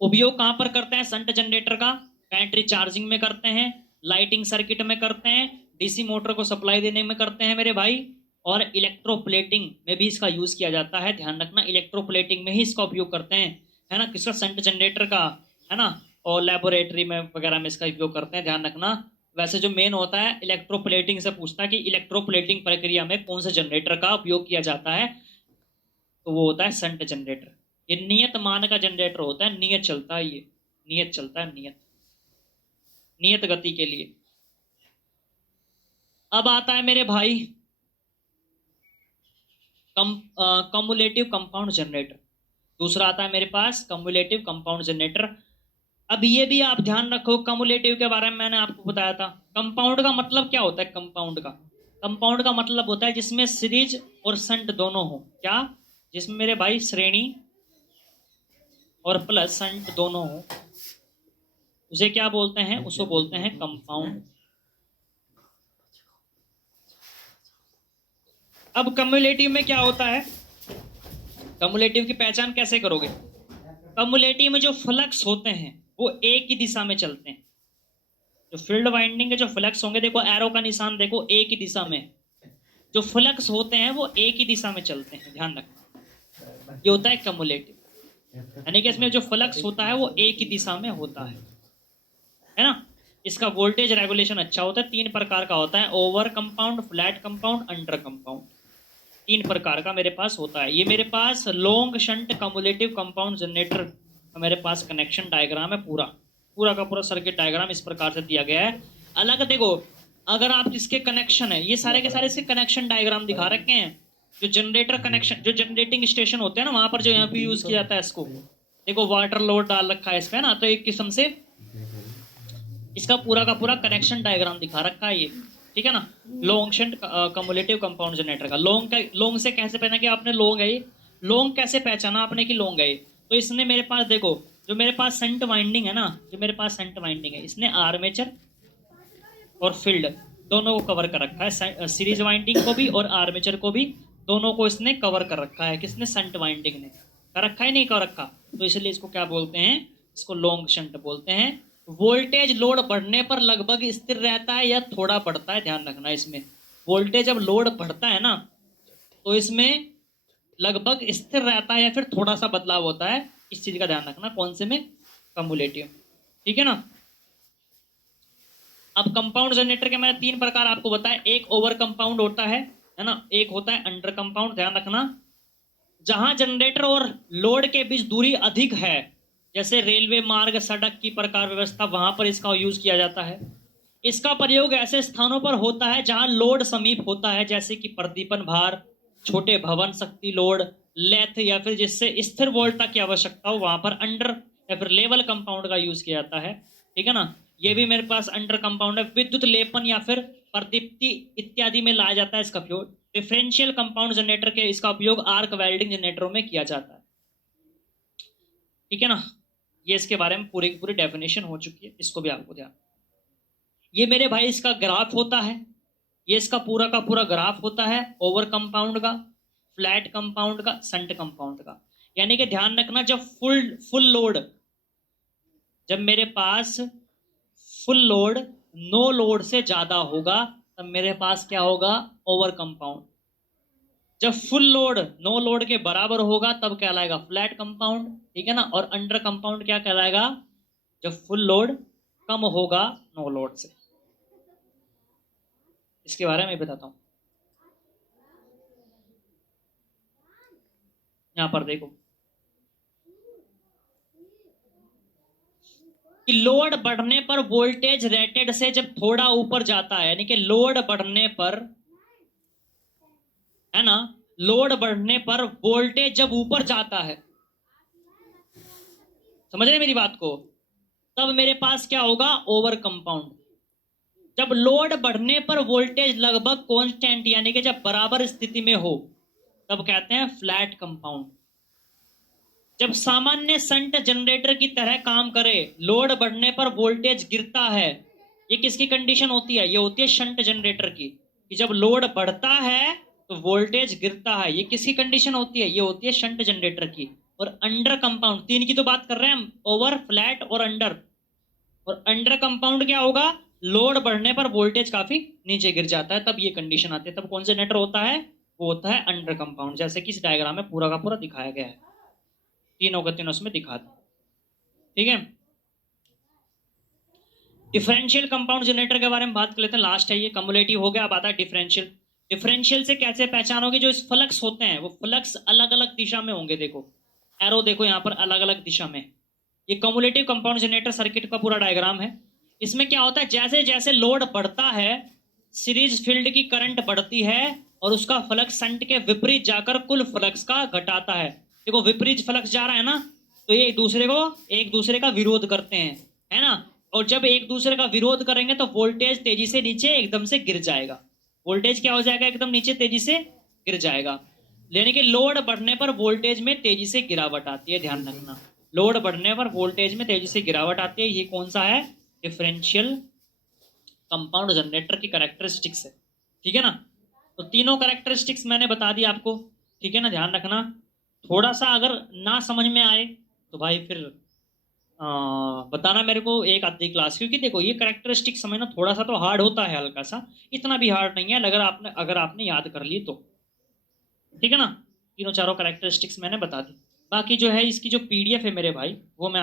उपयोग कहां पर करते हैं संट जनरेटर का, बैटरी चार्जिंग में करते हैं, लाइटिंग सर्किट में करते हैं, डीसी मोटर को सप्लाई देने में करते हैं मेरे भाई, और इलेक्ट्रोप्लेटिंग में भी इसका यूज किया जाता है, ध्यान रखना। इलेक्ट्रोप्लेटिंग में ही इसका उपयोग करते हैं, है ना, किसका, संट जनरेटर का, है ना। और लेबोरेटरी में वगैरह में इसका उपयोग करते हैं, ध्यान रखना। वैसे जो मेन होता है इलेक्ट्रोप्लेटिंग से पूछता है कि इलेक्ट्रोप्लेटिंग प्रक्रिया में कौन से जनरेटर का उपयोग किया जाता है, तो वो होता है संट जनरेटर। ये नियत मान का जनरेटर होता है, नियत चलता है, ये नियत चलता है, नियत, नियत गति के लिए। अब आता है मेरे भाई कम्युलेटिव कंपाउंड जनरेटर। दूसरा आता है मेरे पास कम्युलेटिव कंपाउंड जनरेटर। अब ये भी आप ध्यान रखो, कम्युलेटिव के बारे में मैंने आपको बताया था। कंपाउंड का मतलब क्या होता है, कंपाउंड का मतलब होता है जिसमें सीरीज और संट दोनों हो, क्या, जिसमें मेरे भाई श्रेणी और प्लस संट दोनों हो, उसे क्या बोलते हैं, उसको बोलते हैं कंपाउंड। अब कम्युलेटिव में क्या होता है, कम्युलेटिव की पहचान कैसे करोगे। कम्युलेटिव में जो फ्लक्स होते हैं वो एक ही दिशा में चलते हैं। जो फील्ड वाइंडिंग के जो फ्लक्स होंगे, देखो एरो का निशान देखो, एक ही दिशा में जो फ्लक्स होते हैं वो एक ही दिशा में चलते हैं, ध्यान रखना। ये होता है कम्युलेटिव, यानी कि इसमें जो फ्लक्स होता है वो एक ही दिशा में होता है ना। इसका वोल्टेज रेगुलेशन अच्छा होता है। तीन प्रकार का होता है, over compound, flat compound, under compound, तीन प्रकार का मेरे पास होता है। ये मेरे पास long shunt cumulative compound generator का मेरे पास कनेक्शन डायग्राम है, पूरा पूरा का पूरा सर्किट डायग्राम इस प्रकार से दिया गया है। अलग देखो, अगर आप इसके कनेक्शन है, ये सारे के सारे इसके कनेक्शन डायग्राम दिखा रखे हैं। जो जनरेटर कनेक्शन, जो जनरेटिंग स्टेशन होते हैं ना, वहां पर जो यहाँ पे यूज किया जाता है इसको, देखो वाटर लोड डाल रखा है इस पे ना, तो एक किस्म से इसका पूरा का पूरा कनेक्शन डायग्राम दिखा रखा है ये, ठीक है ना। Long shunt cumulative compound generator का लॉन्ग से कैसे पहना कि आपने लॉन्ग है ये, लॉन्ग कैसे पहचाना आपने कि लॉन्ग है ये, तो इसने मेरे पास देखो, जो मेरे पास संट वाइंडिंग है ना, जो मेरे पास संट वाइंडिंग है, इसने आर्मेचर और फील्ड दोनों को कवर कर रखा है, सीरीज वाइंडिंग को भी और आर्मेचर को भी, दोनों को इसने कवर कर रखा है, किसने, संट वाइंडिंग ने कर रखा है, नहीं कर रखा, तो इसलिए इसको क्या बोलते हैं, इसको लॉन्ग शंट बोलते हैं। वोल्टेज लोड बढ़ने पर लगभग स्थिर रहता है या थोड़ा बढ़ता है, ध्यान रखना। इसमें वोल्टेज जब लोड बढ़ता है ना, तो इसमें लगभग स्थिर रहता है या फिर थोड़ा सा बदलाव होता है, इस चीज का ध्यान रखना। कौन से में, कम्युलेटिव, ठीक है ना। अब कंपाउंड जनरेटर के मैंने तीन प्रकार आपको बताया, एक ओवर कंपाउंड होता है ना, एक होता है अंडर कंपाउंड, ध्यान रखना। जहां जनरेटर और लोड के बीच दूरी अधिक है, जैसे रेलवे मार्ग, सड़क की प्रकार व्यवस्था, वहां पर इसका यूज किया जाता है। इसका प्रयोग ऐसे स्थानों पर होता है जहां लोड समीप होता है, जैसे कि प्रदीपन भार, छोटे भवन शक्ति लोड, लेथ, या फिर जिससे स्थिर वोल्टता की आवश्यकता हो, वहां पर अंडर या फिर लेवल कंपाउंड का यूज किया जाता है, ठीक है ना। ये भी मेरे पास अंडर कंपाउंड है। विद्युत लेपन या फिर प्रदीप्ति इत्यादि में लाया जाता है इसका उपयोग। डिफरेंशियल कंपाउंड जनरेटर के इसका उपयोग आर्क वेल्डिंग जनरेटरों में किया जाता है, ठीक है ना। ये इसके बारे में पूरी की पूरी डेफिनेशन हो चुकी है, इसको भी आपको ध्यान। ये मेरे भाई इसका ग्राफ होता है, ये इसका पूरा का पूरा ग्राफ होता है, ओवर कंपाउंड का, फ्लैट कंपाउंड का, संट कंपाउंड का। यानी कि ध्यान रखना, जब फुल फुल लोड, जब मेरे पास फुल लोड नो लोड से ज्यादा होगा, तब मेरे पास क्या होगा, ओवर कंपाउंड। जब फुल लोड नो लोड के बराबर होगा तब कहलाएगा फ्लैट कंपाउंड, ठीक है ना। और अंडर कंपाउंड क्या कहलाएगा, जब फुल लोड कम होगा नो लोड से। इसके बारे में बताता हूं। यहां पर देखो कि लोड बढ़ने पर वोल्टेज रेटेड से जब थोड़ा ऊपर जाता है, यानी कि लोड बढ़ने पर, है ना, लोड बढ़ने पर वोल्टेज जब ऊपर जाता है, समझ रहे मेरी बात को, तब मेरे पास क्या होगा, ओवर कंपाउंड। जब लोड बढ़ने पर वोल्टेज लगभग कांस्टेंट यानी कि जब बराबर स्थिति में हो, तब कहते हैं फ्लैट कंपाउंड। जब सामान्य शंट जनरेटर की तरह काम करे, लोड बढ़ने पर वोल्टेज गिरता है, ये किसकी कंडीशन होती है, ये होती है शंट जनरेटर की, कि जब लोड बढ़ता है तो वोल्टेज गिरता है, ये किसकी कंडीशन होती है, ये होती है शंट जनरेटर की। और अंडर कंपाउंड, तीन की तो बात कर रहे हैं हम, ओवर, फ्लैट और अंडर। और अंडर कंपाउंड क्या होगा, लोड बढ़ने पर वोल्टेज काफी नीचे गिर जाता है, तब ये कंडीशन आती है, तब कौन से नेटर होता है, वो होता है अंडर कंपाउंड, जैसे कि इस डायग्राम में पूरा का पूरा दिखाया गया है, तीनों का तीनों उसमें दिखाते हैं। ठीक है, डिफरेंशियल कंपाउंड जनरेटर के बारे में बात कर लेते हैं, लास्ट है ये, कम्युलेटिव हो गया, अब आता है डिफरेंशियल। डिफरेंशियल से कैसे पहचानोगे, जो इस फ्लक्स होते हैं वो फ्लक्स अलग अलग दिशा में होंगे, देखो एरो देखो यहाँ पर अलग अलग दिशा में, ये कम्युलेटिव कंपाउंड जनरेटर सर्किट का पूरा डायग्राम है। इसमें क्या होता है, जैसे जैसे लोड बढ़ता है, सीरीज फील्ड की करंट बढ़ती है और उसका फ्लक्स शंट के विपरीत जाकर कुल फ्लक्स का घटाता है। देखो विपरीत फ्लक्स जा रहा है ना, तो ये एक दूसरे का विरोध करते हैं, है ना, और जब एक दूसरे का विरोध करेंगे तो वोल्टेज तेजी से नीचे एकदम से गिर जाएगा, वोल्टेज क्या हो जाएगा, एकदम नीचे तेजी से गिर जाएगा। यानी कि लोड बढ़ने पर वोल्टेज में तेजी से गिरावट आती है, ध्यान रखना, लोड बढ़ने पर वोल्टेज में तेजी से गिरावट आती है, ये कौन सा है, डिफरेंशियल कंपाउंड जनरेटर की कैरेक्टरिस्टिक्स है। ठीक है ना, तो तीनों कैरेक्टरिस्टिक्स मैंने बता दी आपको, ठीक है ना, ध्यान रखना। थोड़ा सा अगर ना समझ में आए तो भाई फिर बताना मेरे को एक आधी क्लास, क्योंकि देखो ये कैरेक्टरिस्टिक समझना थोड़ा सा तो हार्ड होता है, हल्का सा, इतना भी हार्ड नहीं है अगर आपने याद कर ली तो। ठीक है ना, तीनों चारों कैरेक्टरिस्टिक्स मैंने बता दी, बाकी जो है इसकी जो पीडीएफ है मेरे भाई, वो मैं